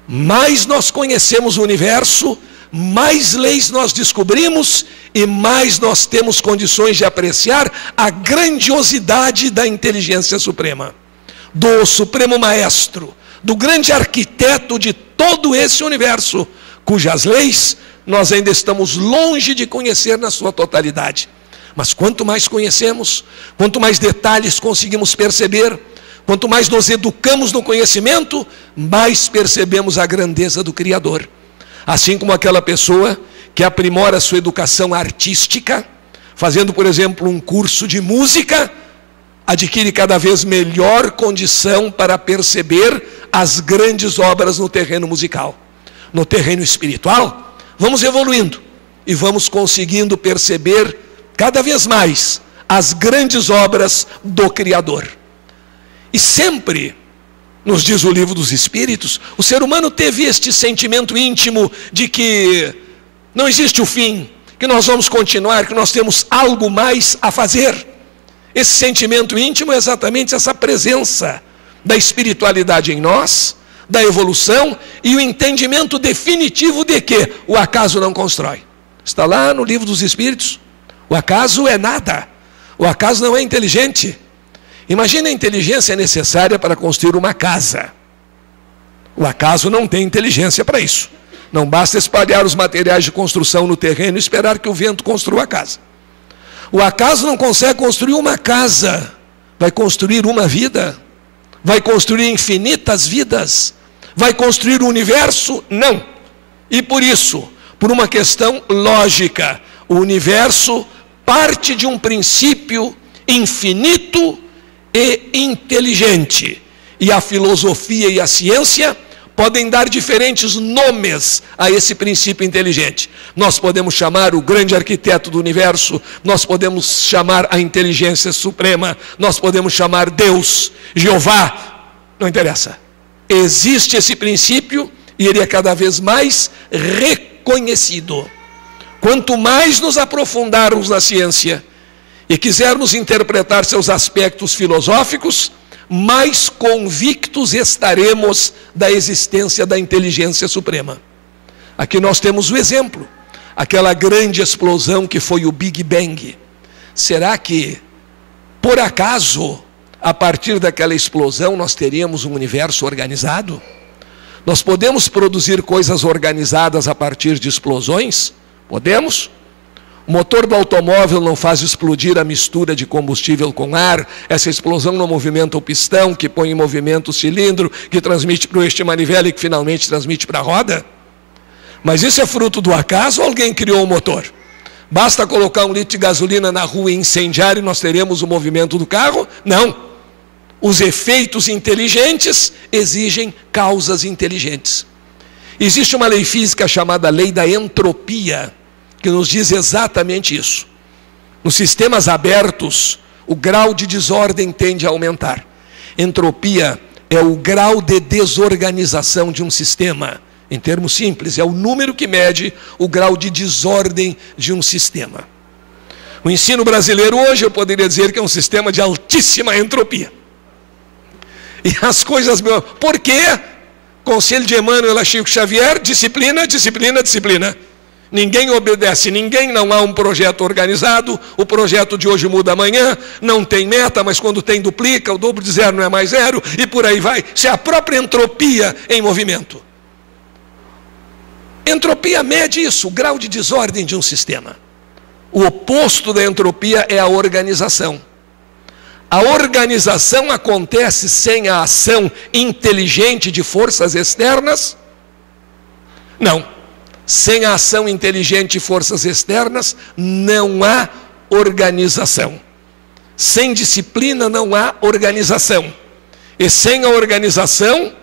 mais nós conhecemos o universo, mais leis nós descobrimos e mais nós temos condições de apreciar a grandiosidade da inteligência suprema, do Supremo Maestro, do grande arquiteto de todo esse universo, cujas leis nós ainda estamos longe de conhecer na sua totalidade. Mas quanto mais conhecemos, quanto mais detalhes conseguimos perceber, quanto mais nos educamos no conhecimento, mais percebemos a grandeza do Criador. Assim como aquela pessoa que aprimora a sua educação artística, fazendo, por exemplo, um curso de música, adquire cada vez melhor condição para perceber as grandes obras no terreno musical. No terreno espiritual, vamos evoluindo e vamos conseguindo perceber cada vez mais as grandes obras do Criador. E sempre, nos diz o Livro dos Espíritos, o ser humano teve este sentimento íntimo de que não existe o fim, que nós vamos continuar, que nós temos algo mais a fazer. Esse sentimento íntimo é exatamente essa presença da espiritualidade em nós, da evolução e o entendimento definitivo de que o acaso não constrói. Está lá no Livro dos Espíritos. O acaso é nada. O acaso não é inteligente. Imagine a inteligência necessária para construir uma casa. O acaso não tem inteligência para isso. Não basta espalhar os materiais de construção no terreno e esperar que o vento construa a casa. O acaso não consegue construir uma casa. Vai construir uma vida? Vai construir infinitas vidas? Vai construir o universo? Não. E por isso, por uma questão lógica, o universo parte de um princípio infinito e inteligente. E a filosofia e a ciência podem dar diferentes nomes a esse princípio inteligente. Nós podemos chamar o grande arquiteto do universo, nós podemos chamar a inteligência suprema, nós podemos chamar Deus, Jeová, não interessa. Existe esse princípio e ele é cada vez mais reconhecido. Quanto mais nos aprofundarmos na ciência e quisermos interpretar seus aspectos filosóficos, mais convictos estaremos da existência da inteligência suprema. Aqui nós temos o exemplo, aquela grande explosão que foi o Big Bang. Será que, por acaso, a partir daquela explosão nós teríamos um universo organizado? Nós podemos produzir coisas organizadas a partir de explosões? Podemos? O motor do automóvel não faz explodir a mistura de combustível com ar, essa explosão não movimenta o pistão, que põe em movimento o cilindro, que transmite para o eixo manivela e que finalmente transmite para a roda? Mas isso é fruto do acaso ou alguém criou o motor? Basta colocar um litro de gasolina na rua e incendiar e nós teremos o movimento do carro? Não. Os efeitos inteligentes exigem causas inteligentes. Existe uma lei física chamada lei da entropia, que nos diz exatamente isso. Nos sistemas abertos, o grau de desordem tende a aumentar. Entropia é o grau de desorganização de um sistema. Em termos simples, é o número que mede o grau de desordem de um sistema. O ensino brasileiro hoje, eu poderia dizer que é um sistema de altíssima entropia. E as coisas... Por quê? Conselho de Emmanuel a Chico Xavier, disciplina, disciplina, disciplina. Ninguém obedece, não há um projeto organizado, o projeto de hoje muda amanhã, não tem meta, mas quando tem duplica, o dobro de zero não é mais zero, e por aí vai. Isso é a própria entropia em movimento. Entropia mede isso, o grau de desordem de um sistema. O oposto da entropia é a organização. A organização acontece sem a ação inteligente de forças externas? Não. Sem a ação inteligente de forças externas, não há organização. Sem disciplina, não há organização. E sem a organização,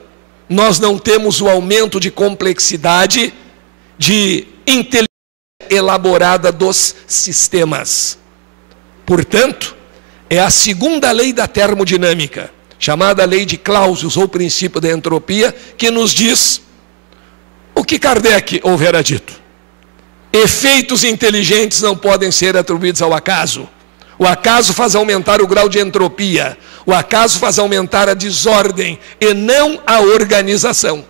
nós não temos o aumento de complexidade, de inteligência elaborada dos sistemas. Portanto, é a segunda lei da termodinâmica, chamada lei de Clausius, ou princípio da entropia, que nos diz o que Kardec houvera dito. Efeitos inteligentes não podem ser atribuídos ao acaso. O acaso faz aumentar o grau de entropia. O acaso faz aumentar a desordem e não a organização.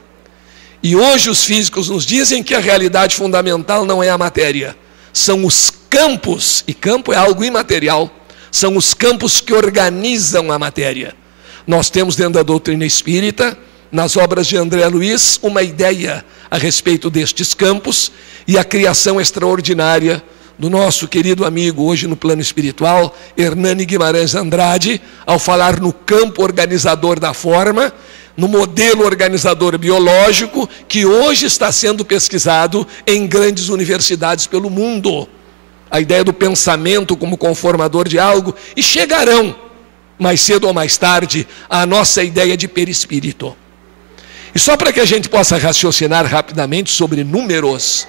E hoje os físicos nos dizem que a realidade fundamental não é a matéria. São os campos, e campo é algo imaterial, são os campos que organizam a matéria. Nós temos dentro da doutrina espírita, nas obras de André Luiz, uma ideia a respeito destes campos e a criação extraordinária do nosso querido amigo, hoje no plano espiritual, Hernani Guimarães Andrade, ao falar no campo organizador da forma, no modelo organizador biológico, que hoje está sendo pesquisado em grandes universidades pelo mundo. A ideia do pensamento como conformador de algo, e chegarão mais cedo ou mais tarde, a nossa ideia de perispírito. E só para que a gente possa raciocinar rapidamente sobre números,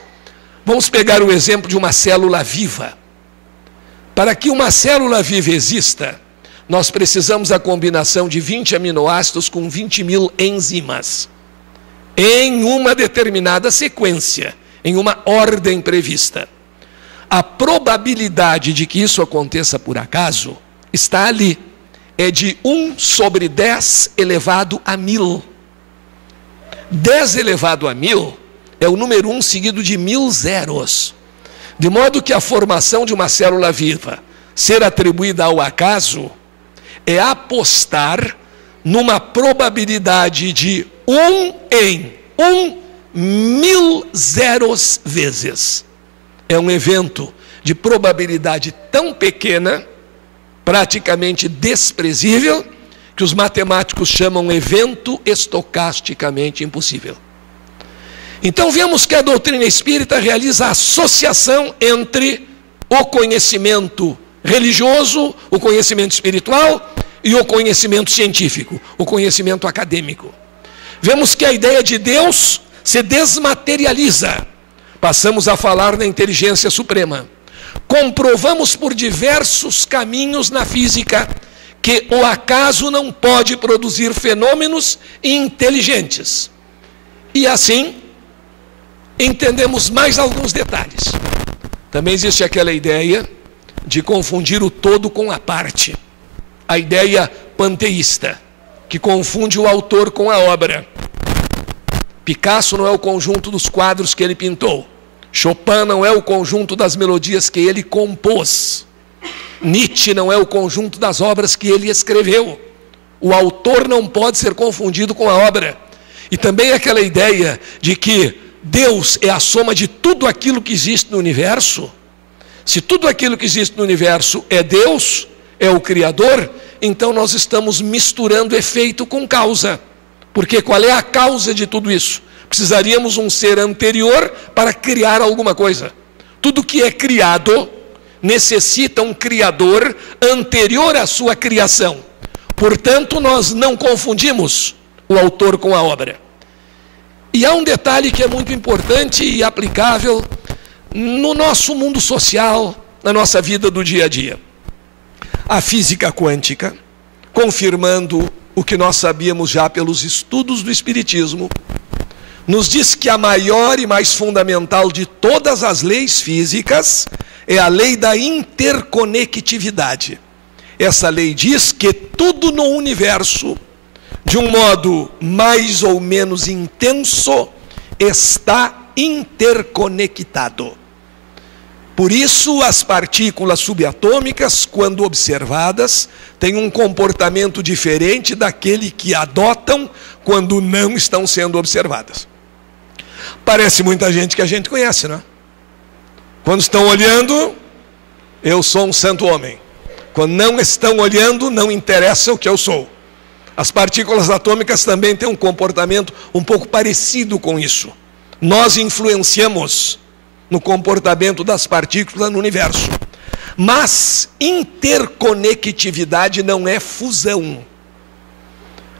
vamos pegar o exemplo de uma célula viva. Para que uma célula viva exista, nós precisamos da combinação de 20 aminoácidos com 20 mil enzimas, em uma determinada sequência, em uma ordem prevista. A probabilidade de que isso aconteça por acaso está ali, é de 1 sobre 10 elevado a 1000. 10 elevado a 1000 é o número 1 seguido de 1000 zeros. De modo que a formação de uma célula viva ser atribuída ao acaso é apostar numa probabilidade de 1 em 1.000 zeros vezes. É um evento de probabilidade tão pequena, praticamente desprezível, que os matemáticos chamam evento estocasticamente impossível. Então vemos que a doutrina espírita realiza a associação entre o conhecimento religioso, o conhecimento espiritual e o conhecimento científico, o conhecimento acadêmico. Vemos que a ideia de Deus se desmaterializa. Passamos a falar na inteligência suprema. Comprovamos por diversos caminhos na física que o acaso não pode produzir fenômenos inteligentes. E assim, entendemos mais alguns detalhes. Também existe aquela ideia de confundir o todo com a parte. A ideia panteísta, que confunde o autor com a obra. Picasso não é o conjunto dos quadros que ele pintou. Chopin não é o conjunto das melodias que ele compôs. Nietzsche não é o conjunto das obras que ele escreveu. O autor não pode ser confundido com a obra. E também aquela ideia de que Deus é a soma de tudo aquilo que existe no universo. Se tudo aquilo que existe no universo é Deus, é o Criador, então nós estamos misturando efeito com causa. Porque qual é a causa de tudo isso? Precisaríamos um ser anterior para criar alguma coisa. Tudo que é criado necessita um criador anterior à sua criação. Portanto, nós não confundimos o autor com a obra. E há um detalhe que é muito importante e aplicável no nosso mundo social, na nossa vida do dia a dia. A física quântica, confirmando o que nós sabíamos já pelos estudos do Espiritismo, nos diz que a maior e mais fundamental de todas as leis físicas é a lei da interconectividade. Essa lei diz que tudo no universo, de um modo mais ou menos intenso, está interconectado. Por isso, as partículas subatômicas, quando observadas, têm um comportamento diferente daquele que adotam quando não estão sendo observadas. Parece muita gente que a gente conhece, não é? Quando estão olhando, eu sou um santo homem. Quando não estão olhando, não interessa o que eu sou. As partículas atômicas também têm um comportamento um pouco parecido com isso. Nós influenciamos no comportamento das partículas no universo. Mas interconectividade não é fusão.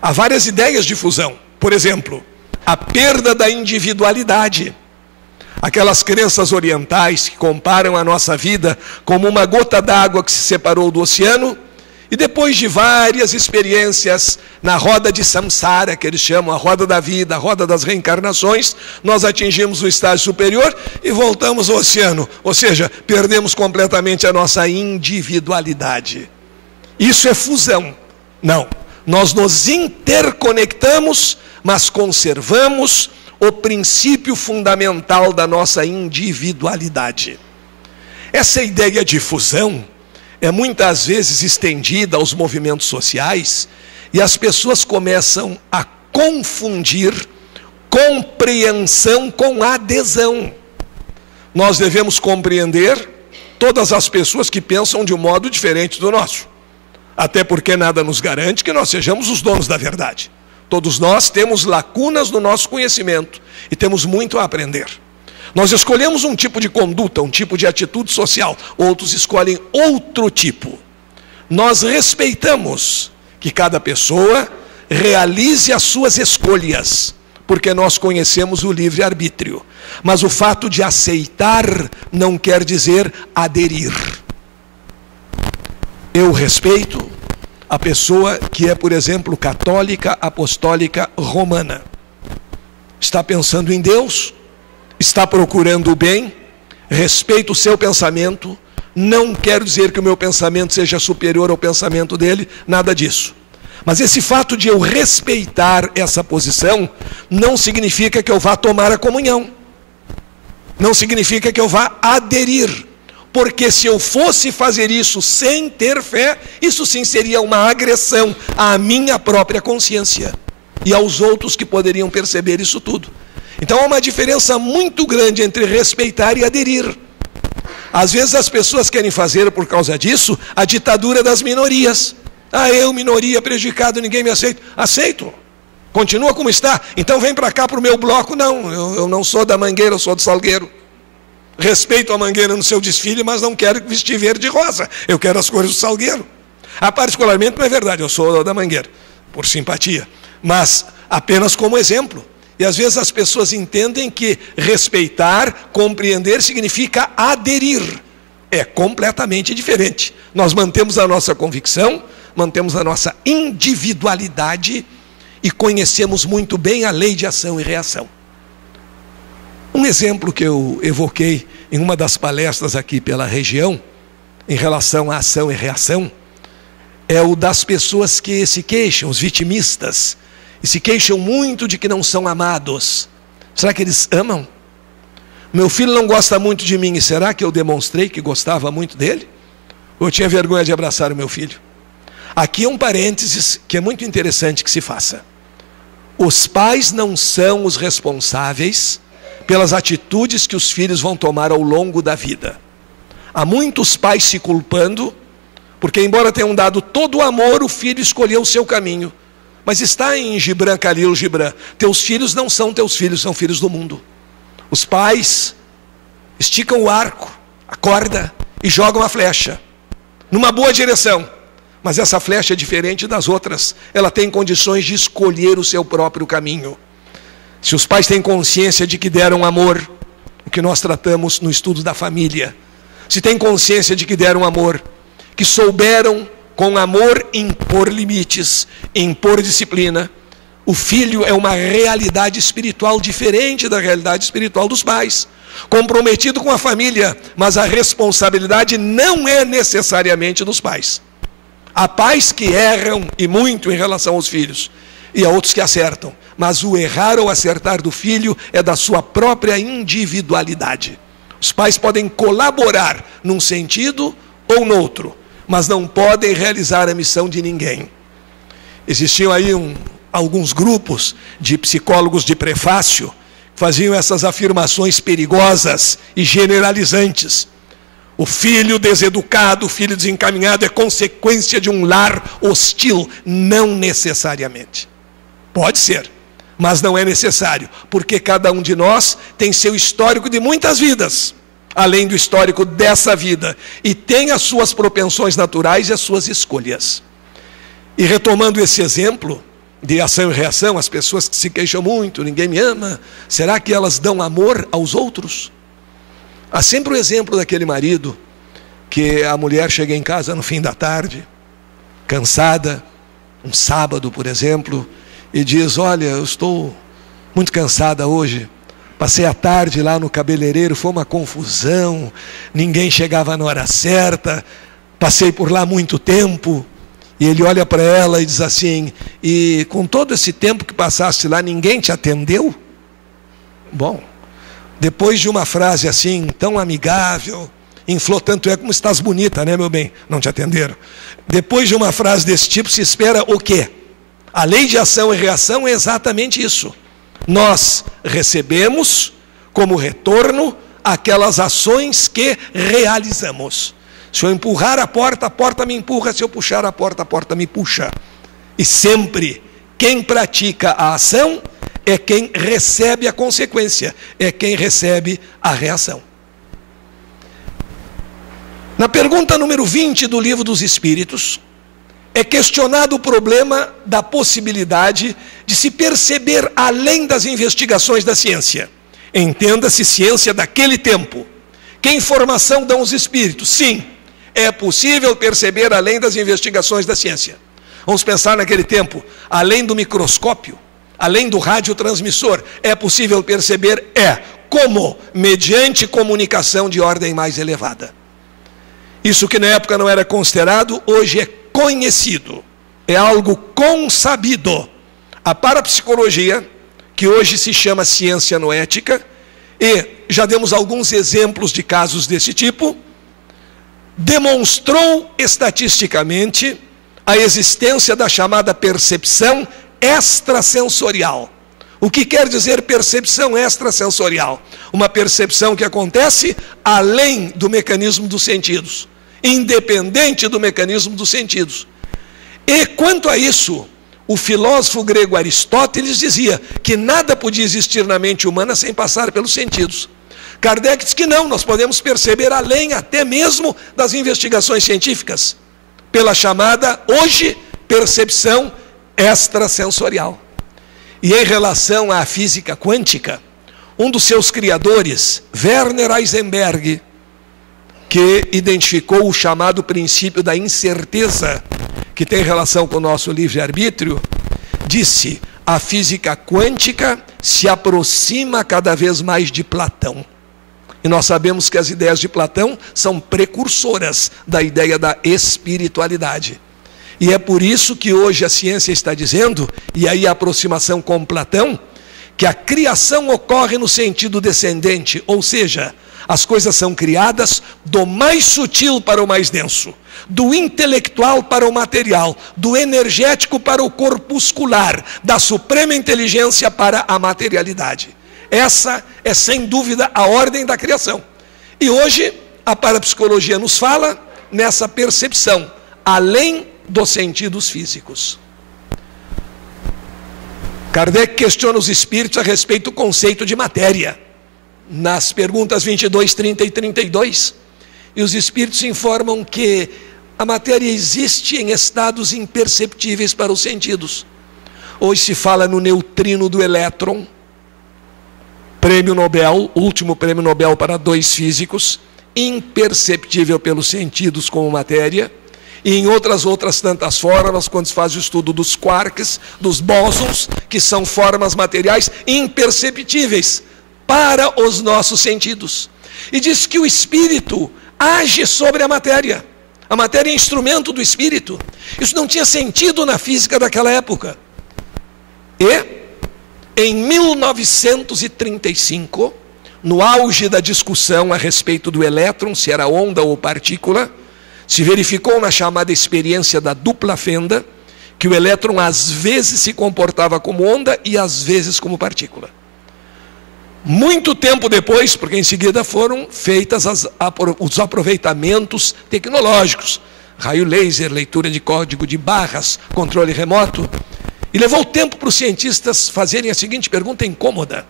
Há várias ideias de fusão. Por exemplo, a perda da individualidade. Aquelas crenças orientais que comparam a nossa vida como uma gota d'água que se separou do oceano e depois de várias experiências na roda de samsara, que eles chamam a roda da vida, a roda das reencarnações, nós atingimos o estágio superior e voltamos ao oceano. Ou seja, perdemos completamente a nossa individualidade. Isso é fusão. Não. Nós nos interconectamos, mas conservamos o princípio fundamental da nossa individualidade. Essa ideia de fusão é muitas vezes estendida aos movimentos sociais e as pessoas começam a confundir compreensão com adesão. Nós devemos compreender todas as pessoas que pensam de um modo diferente do nosso. Até porque nada nos garante que nós sejamos os donos da verdade. Todos nós temos lacunas no nosso conhecimento e temos muito a aprender. Nós escolhemos um tipo de conduta, um tipo de atitude social, outros escolhem outro tipo. nós respeitamos que cada pessoa realize as suas escolhas, porque nós conhecemos o livre-arbítrio. Mas o fato de aceitar não quer dizer aderir. Eu respeito a pessoa que é, por exemplo, católica, apostólica, romana. Está pensando em Deus, está procurando o bem, respeito o seu pensamento, não quero dizer que o meu pensamento seja superior ao pensamento dele, nada disso. Mas esse fato de eu respeitar essa posição não significa que eu vá tomar a comunhão. Não significa que eu vá aderir. Porque se eu fosse fazer isso sem ter fé, isso sim seria uma agressão à minha própria consciência e aos outros que poderiam perceber isso tudo. Então há uma diferença muito grande entre respeitar e aderir. Às vezes as pessoas querem fazer, por causa disso, a ditadura das minorias. Ah, eu, minoria, prejudicado, ninguém me aceita. Aceito. Continua como está. Então vem para cá para o meu bloco. Não, eu não sou da Mangueira, eu sou do Salgueiro. Respeito a Mangueira no seu desfile, mas não quero vestir verde e rosa. Eu quero as cores do Salgueiro. Particularmente não é verdade, eu sou da Mangueira, por simpatia. Mas apenas como exemplo. E às vezes as pessoas entendem que respeitar, compreender, significa aderir. É completamente diferente. Nós mantemos a nossa convicção, mantemos a nossa individualidade e conhecemos muito bem a lei de ação e reação. Um exemplo que eu evoquei em uma das palestras aqui pela região, em relação à ação e reação, é o das pessoas que se queixam, os vitimistas, e se queixam muito de que não são amados. Será que eles amam? Meu filho não gosta muito de mim, e será que eu demonstrei que gostava muito dele? Ou eu tinha vergonha de abraçar o meu filho? Aqui é um parênteses que é muito interessante que se faça. Os pais não são os responsáveis pelas atitudes que os filhos vão tomar ao longo da vida. Há muitos pais se culpando, porque embora tenham dado todo o amor, o filho escolheu o seu caminho. Mas está em Gibran Khalil Gibran, teus filhos não são teus filhos, são filhos do mundo. Os pais esticam o arco, a corda e jogam a flecha, numa boa direção. Mas essa flecha é diferente das outras, ela tem condições de escolher o seu próprio caminho. Se os pais têm consciência de que deram amor, o que nós tratamos no estudo da família, se têm consciência de que deram amor, que souberam com amor impor limites, impor disciplina, o filho é uma realidade espiritual diferente da realidade espiritual dos pais, comprometido com a família, mas a responsabilidade não é necessariamente dos pais. Há pais que erram e muito em relação aos filhos, e há outros que acertam, mas o errar ou acertar do filho é da sua própria individualidade. Os pais podem colaborar num sentido ou no outro, mas não podem realizar a missão de ninguém. Existiam aí alguns grupos de psicólogos de prefácio que faziam essas afirmações perigosas e generalizantes. O filho deseducado, o filho desencaminhado é consequência de um lar hostil. Não necessariamente. Pode ser, mas não é necessário, porque cada um de nós tem seu histórico de muitas vidas, além do histórico dessa vida, e tem as suas propensões naturais e as suas escolhas. E retomando esse exemplo de ação e reação, as pessoas que se queixam muito, ninguém me ama, será que elas dão amor aos outros? Há sempre o exemplo daquele marido que a mulher chega em casa no fim da tarde, cansada, um sábado, por exemplo, e diz: olha, eu estou muito cansada hoje, passei a tarde lá no cabeleireiro, foi uma confusão, ninguém chegava na hora certa, passei por lá muito tempo. E ele olha para ela e diz assim: e com todo esse tempo que passaste lá, ninguém te atendeu? Bom, depois de uma frase assim, tão amigável, inflou tanto, é como estás bonita, né, meu bem? Não te atenderam. Depois de uma frase desse tipo, se espera o quê? A lei de ação e reação é exatamente isso. Nós recebemos como retorno aquelas ações que realizamos. Se eu empurrar a porta me empurra. Se eu puxar a porta me puxa. E sempre, quem pratica a ação é quem recebe a consequência, é quem recebe a reação. Na pergunta número 20 do Livro dos Espíritos, é questionado o problema da possibilidade de se perceber além das investigações da ciência. Entenda-se ciência daquele tempo. Que informação dão os espíritos? Sim, é possível perceber além das investigações da ciência. Vamos pensar naquele tempo, além do microscópio, além do radiotransmissor, é possível perceber? É. Como? Mediante comunicação de ordem mais elevada. Isso que na época não era considerado, hoje é conhecido. É algo consabido. A parapsicologia, que hoje se chama ciência noética, e já demos alguns exemplos de casos desse tipo, demonstrou estatisticamente a existência da chamada percepção extrasensorial. O que quer dizer percepção extrasensorial? Uma percepção que acontece além do mecanismo dos sentidos, independente do mecanismo dos sentidos. E quanto a isso, o filósofo grego Aristóteles dizia que nada podia existir na mente humana sem passar pelos sentidos. Kardec diz que não, nós podemos perceber além até mesmo das investigações científicas, pela chamada, hoje, percepção extrasensorial. E em relação à física quântica, um dos seus criadores, Werner Heisenberg, que identificou o chamado princípio da incerteza, que tem relação com o nosso livre-arbítrio, disse: a física quântica se aproxima cada vez mais de Platão. E nós sabemos que as ideias de Platão são precursoras da ideia da espiritualidade. E é por isso que hoje a ciência está dizendo, e aí a aproximação com Platão, que a criação ocorre no sentido descendente, ou seja, as coisas são criadas do mais sutil para o mais denso, do intelectual para o material, do energético para o corpuscular, da suprema inteligência para a materialidade. Essa é sem dúvida a ordem da criação. E hoje a parapsicologia nos fala nessa percepção, além dos sentidos físicos. Kardec questiona os espíritos a respeito do conceito de matéria, nas perguntas 22, 30 e 32. E os espíritos informam que a matéria existe em estados imperceptíveis para os sentidos. Hoje se fala no neutrino do elétron, prêmio Nobel, último prêmio Nobel para 2 físicos, imperceptível pelos sentidos como matéria, e em outras tantas formas, quando se faz o estudo dos quarks, dos bósons, que são formas materiais imperceptíveis para os nossos sentidos. E diz que o espírito age sobre a matéria. A matéria é instrumento do espírito. Isso não tinha sentido na física daquela época. E, em 1935, no auge da discussão a respeito do elétron, se era onda ou partícula, se verificou na chamada experiência da dupla fenda, que o elétron às vezes se comportava como onda e às vezes como partícula. Muito tempo depois, porque em seguida foram feitas os aproveitamentos tecnológicos, raio laser, leitura de código de barras, controle remoto, e levou tempo para os cientistas fazerem a seguinte pergunta incômoda: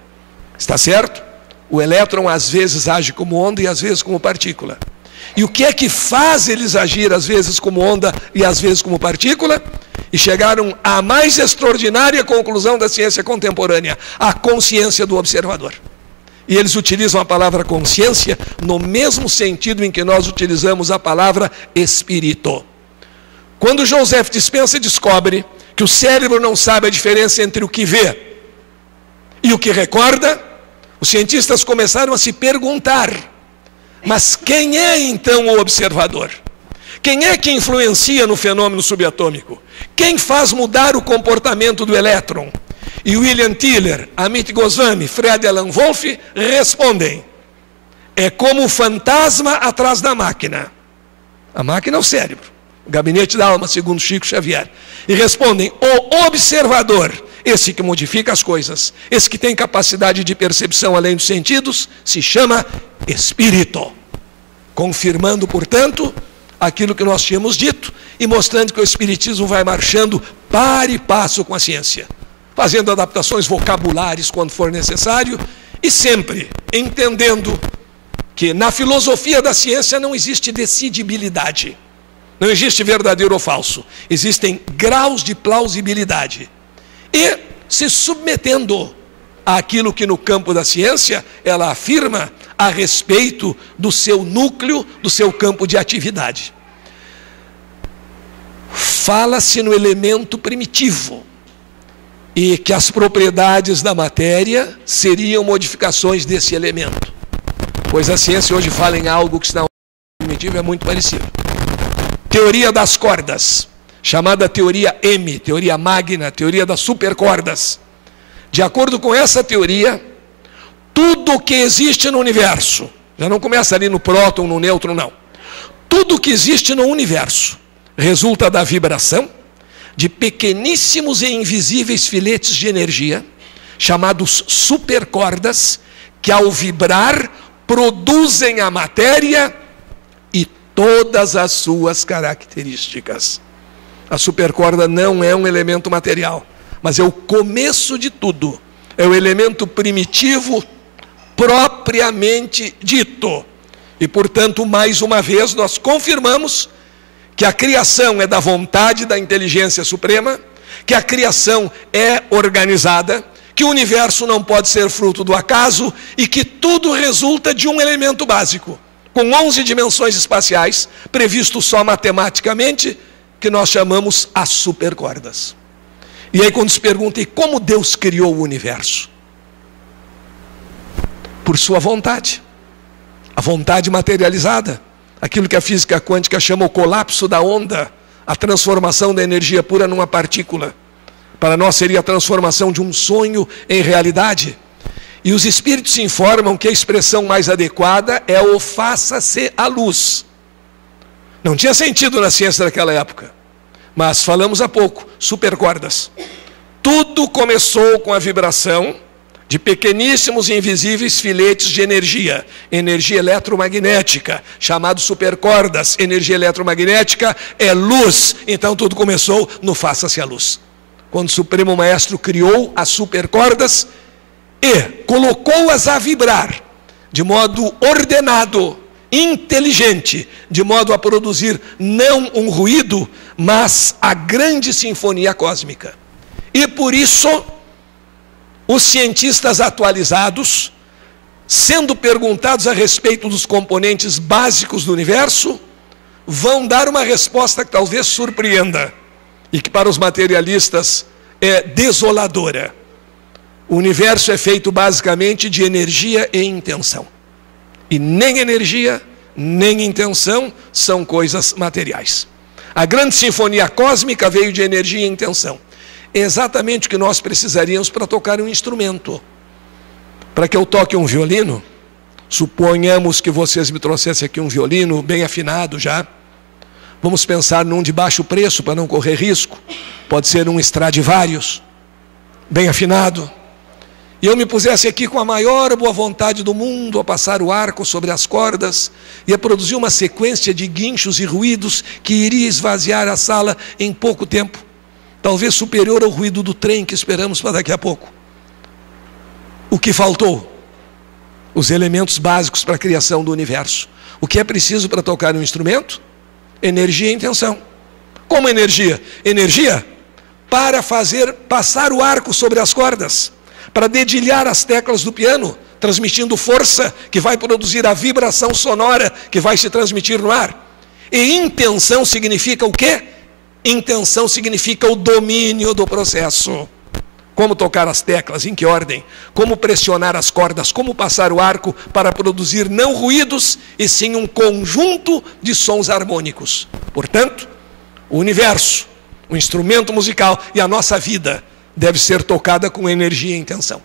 está certo? O elétron às vezes age como onda e às vezes como partícula. E o que é que faz eles agir às vezes como onda e às vezes como partícula? E chegaram à mais extraordinária conclusão da ciência contemporânea: a consciência do observador. E eles utilizam a palavra consciência no mesmo sentido em que nós utilizamos a palavra espírito. Quando Joseph Dispenza descobre que o cérebro não sabe a diferença entre o que vê e o que recorda, os cientistas começaram a se perguntar: mas quem é então o observador? Quem é que influencia no fenômeno subatômico? Quem faz mudar o comportamento do elétron? E William Tiller, Amit Goswami, Fred Alan Wolf respondem: é como o fantasma atrás da máquina. A máquina é o cérebro, o gabinete da alma, segundo Chico Xavier. E respondem: o observador, esse que modifica as coisas, esse que tem capacidade de percepção além dos sentidos, se chama espírito. Confirmando, portanto, aquilo que nós tínhamos dito e mostrando que o espiritismo vai marchando par e passo com a ciência, fazendo adaptações vocabulares quando for necessário e sempre entendendo que na filosofia da ciência não existe decidibilidade. Não existe verdadeiro ou falso. Existem graus de plausibilidade. E se submetendo àquilo que no campo da ciência ela afirma a respeito do seu núcleo, do seu campo de atividade. Fala-se no elemento primitivo e que as propriedades da matéria seriam modificações desse elemento. Pois a ciência hoje fala em algo que, se na primitivo, é muito parecido. Teoria das cordas, chamada teoria M, teoria magna, teoria das supercordas. De acordo com essa teoria, tudo que existe no universo, já não começa ali no próton, no nêutron, não. Tudo que existe no universo resulta da vibração de pequeníssimos e invisíveis filetes de energia, chamados supercordas, que ao vibrar produzem a matéria e todas as suas características. A supercorda não é um elemento material, mas é o começo de tudo. É o elemento primitivo propriamente dito. E, portanto, mais uma vez, nós confirmamos que a criação é da vontade da inteligência suprema, que a criação é organizada, que o universo não pode ser fruto do acaso e que tudo resulta de um elemento básico, com 11 dimensões espaciais, previsto só matematicamente, que nós chamamos as supercordas. E aí quando se pergunta, e como Deus criou o universo? Por sua vontade, a vontade materializada, aquilo que a física quântica chama o colapso da onda, a transformação da energia pura numa partícula. Para nós seria a transformação de um sonho em realidade. E os espíritos informam que a expressão mais adequada é o faça-se a luz. Não tinha sentido na ciência daquela época, mas falamos há pouco, supercordas. Tudo começou com a vibração de pequeníssimos e invisíveis filetes de energia, energia eletromagnética, chamados supercordas. Energia eletromagnética é luz, então tudo começou no faça-se a luz. Quando o Supremo Maestro criou as supercordas e colocou-as a vibrar de modo ordenado, inteligente, de modo a produzir não um ruído, mas a grande sinfonia cósmica. E por isso, os cientistas atualizados, sendo perguntados a respeito dos componentes básicos do universo, vão dar uma resposta que talvez surpreenda e que para os materialistas é desoladora. O universo é feito basicamente de energia e intenção. E nem energia, nem intenção são coisas materiais. A grande sinfonia cósmica veio de energia e intenção. É exatamente o que nós precisaríamos para tocar um instrumento. Para que eu toque um violino, suponhamos que vocês me trouxessem aqui um violino bem afinado já. Vamos pensar num de baixo preço para não correr risco. Pode ser um Stradivarius, bem afinado. E eu me pusesse aqui com a maior boa vontade do mundo a passar o arco sobre as cordas e a produzir uma sequência de guinchos e ruídos que iria esvaziar a sala em pouco tempo. Talvez superior ao ruído do trem que esperamos para daqui a pouco. O que faltou? Os elementos básicos para a criação do universo. O que é preciso para tocar um instrumento? Energia e intenção. Como energia? Energia para fazer passar o arco sobre as cordas, para dedilhar as teclas do piano, transmitindo força que vai produzir a vibração sonora que vai se transmitir no ar. E intenção significa o quê? Intenção significa o domínio do processo. Como tocar as teclas, em que ordem, como pressionar as cordas, como passar o arco para produzir não ruídos, e sim um conjunto de sons harmônicos. Portanto, o universo, o instrumento musical e a nossa vida deve ser tocada com energia e intenção.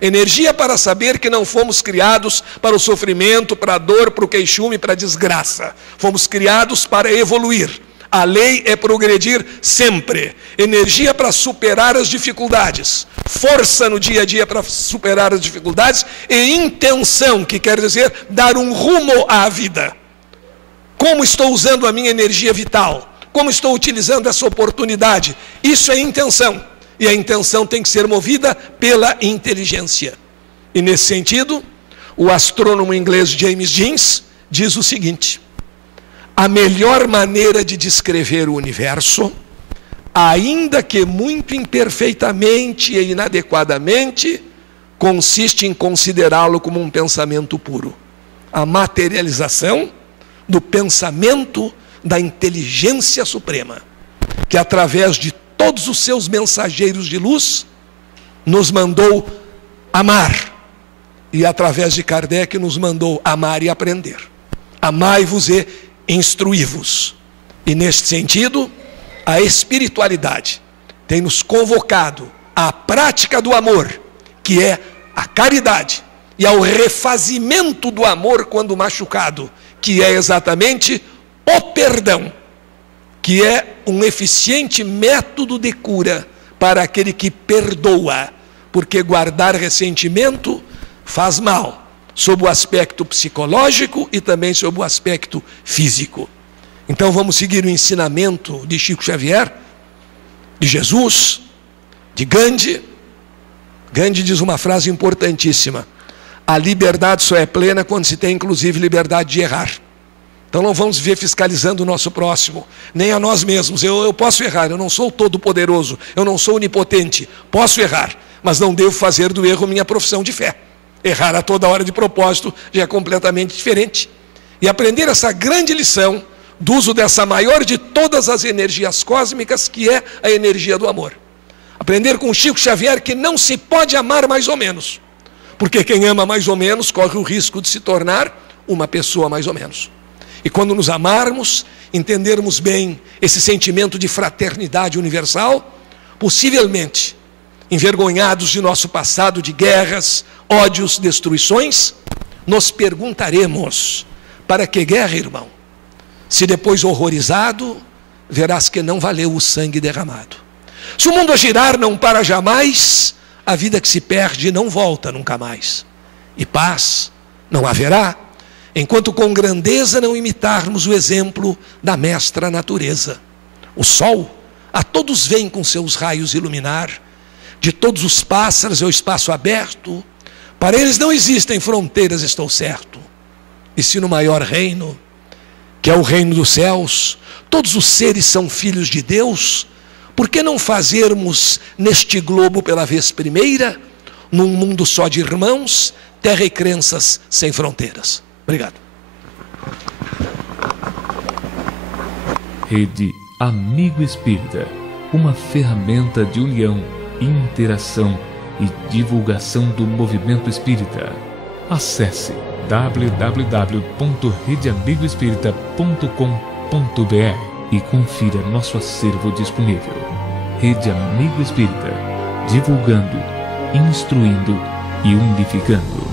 Energia para saber que não fomos criados para o sofrimento, para a dor, para o queixume, para a desgraça. Fomos criados para evoluir. A lei é progredir sempre. Energia para superar as dificuldades. Força no dia a dia para superar as dificuldades. E intenção, que quer dizer dar um rumo à vida. Como estou usando a minha energia vital? Como estou utilizando essa oportunidade? Isso é intenção. E a intenção tem que ser movida pela inteligência. E nesse sentido, O astrônomo inglês James Jeans diz o seguinte: a melhor maneira de descrever o universo, ainda que muito imperfeitamente e inadequadamente, consiste em considerá-lo como um pensamento puro. A materialização do pensamento da inteligência suprema, que através de todos os seus mensageiros de luz, nos mandou amar. E através de Kardec nos mandou amar e aprender. Amai-vos e instruí-vos. E neste sentido, a espiritualidade tem nos convocado à prática do amor, que é a caridade, e ao refazimento do amor quando machucado, que é exatamente o perdão, que é um eficiente método de cura para aquele que perdoa, porque guardar ressentimento faz mal, sob o aspecto psicológico e também sob o aspecto físico. Então vamos seguir o ensinamento de Chico Xavier, de Jesus, de Gandhi. Gandhi diz uma frase importantíssima: a liberdade só é plena quando se tem inclusive liberdade de errar. Então não vamos viver fiscalizando o nosso próximo, nem a nós mesmos. Eu posso errar, eu não sou todo poderoso, eu não sou onipotente, posso errar, mas não devo fazer do erro minha profissão de fé. Errar a toda hora de propósito já é completamente diferente. E aprender essa grande lição do uso dessa maior de todas as energias cósmicas, que é a energia do amor. Aprender com Chico Xavier que não se pode amar mais ou menos, porque quem ama mais ou menos corre o risco de se tornar uma pessoa mais ou menos. E quando nos amarmos, entendermos bem esse sentimento de fraternidade universal, possivelmente, envergonhados de nosso passado de guerras, ódios, destruições, nos perguntaremos: para que guerra, irmão? Se depois horrorizado, verás que não valeu o sangue derramado. Se o mundo a girar não para jamais, a vida que se perde não volta nunca mais. E paz não haverá, enquanto com grandeza não imitarmos o exemplo da mestra natureza. O sol a todos vem com seus raios iluminar, de todos os pássaros é o espaço aberto, para eles não existem fronteiras, estou certo. E se no maior reino, que é o reino dos céus, todos os seres são filhos de Deus, por que não fazermos neste globo pela vez primeira, num mundo só de irmãos, terra e crenças sem fronteiras? Obrigado. Rede Amigo Espírita, uma ferramenta de união, interação e divulgação do movimento espírita. Acesse www.redeamigoespírita.com.br e confira nosso acervo disponível. Rede Amigo Espírita, divulgando, instruindo e unificando.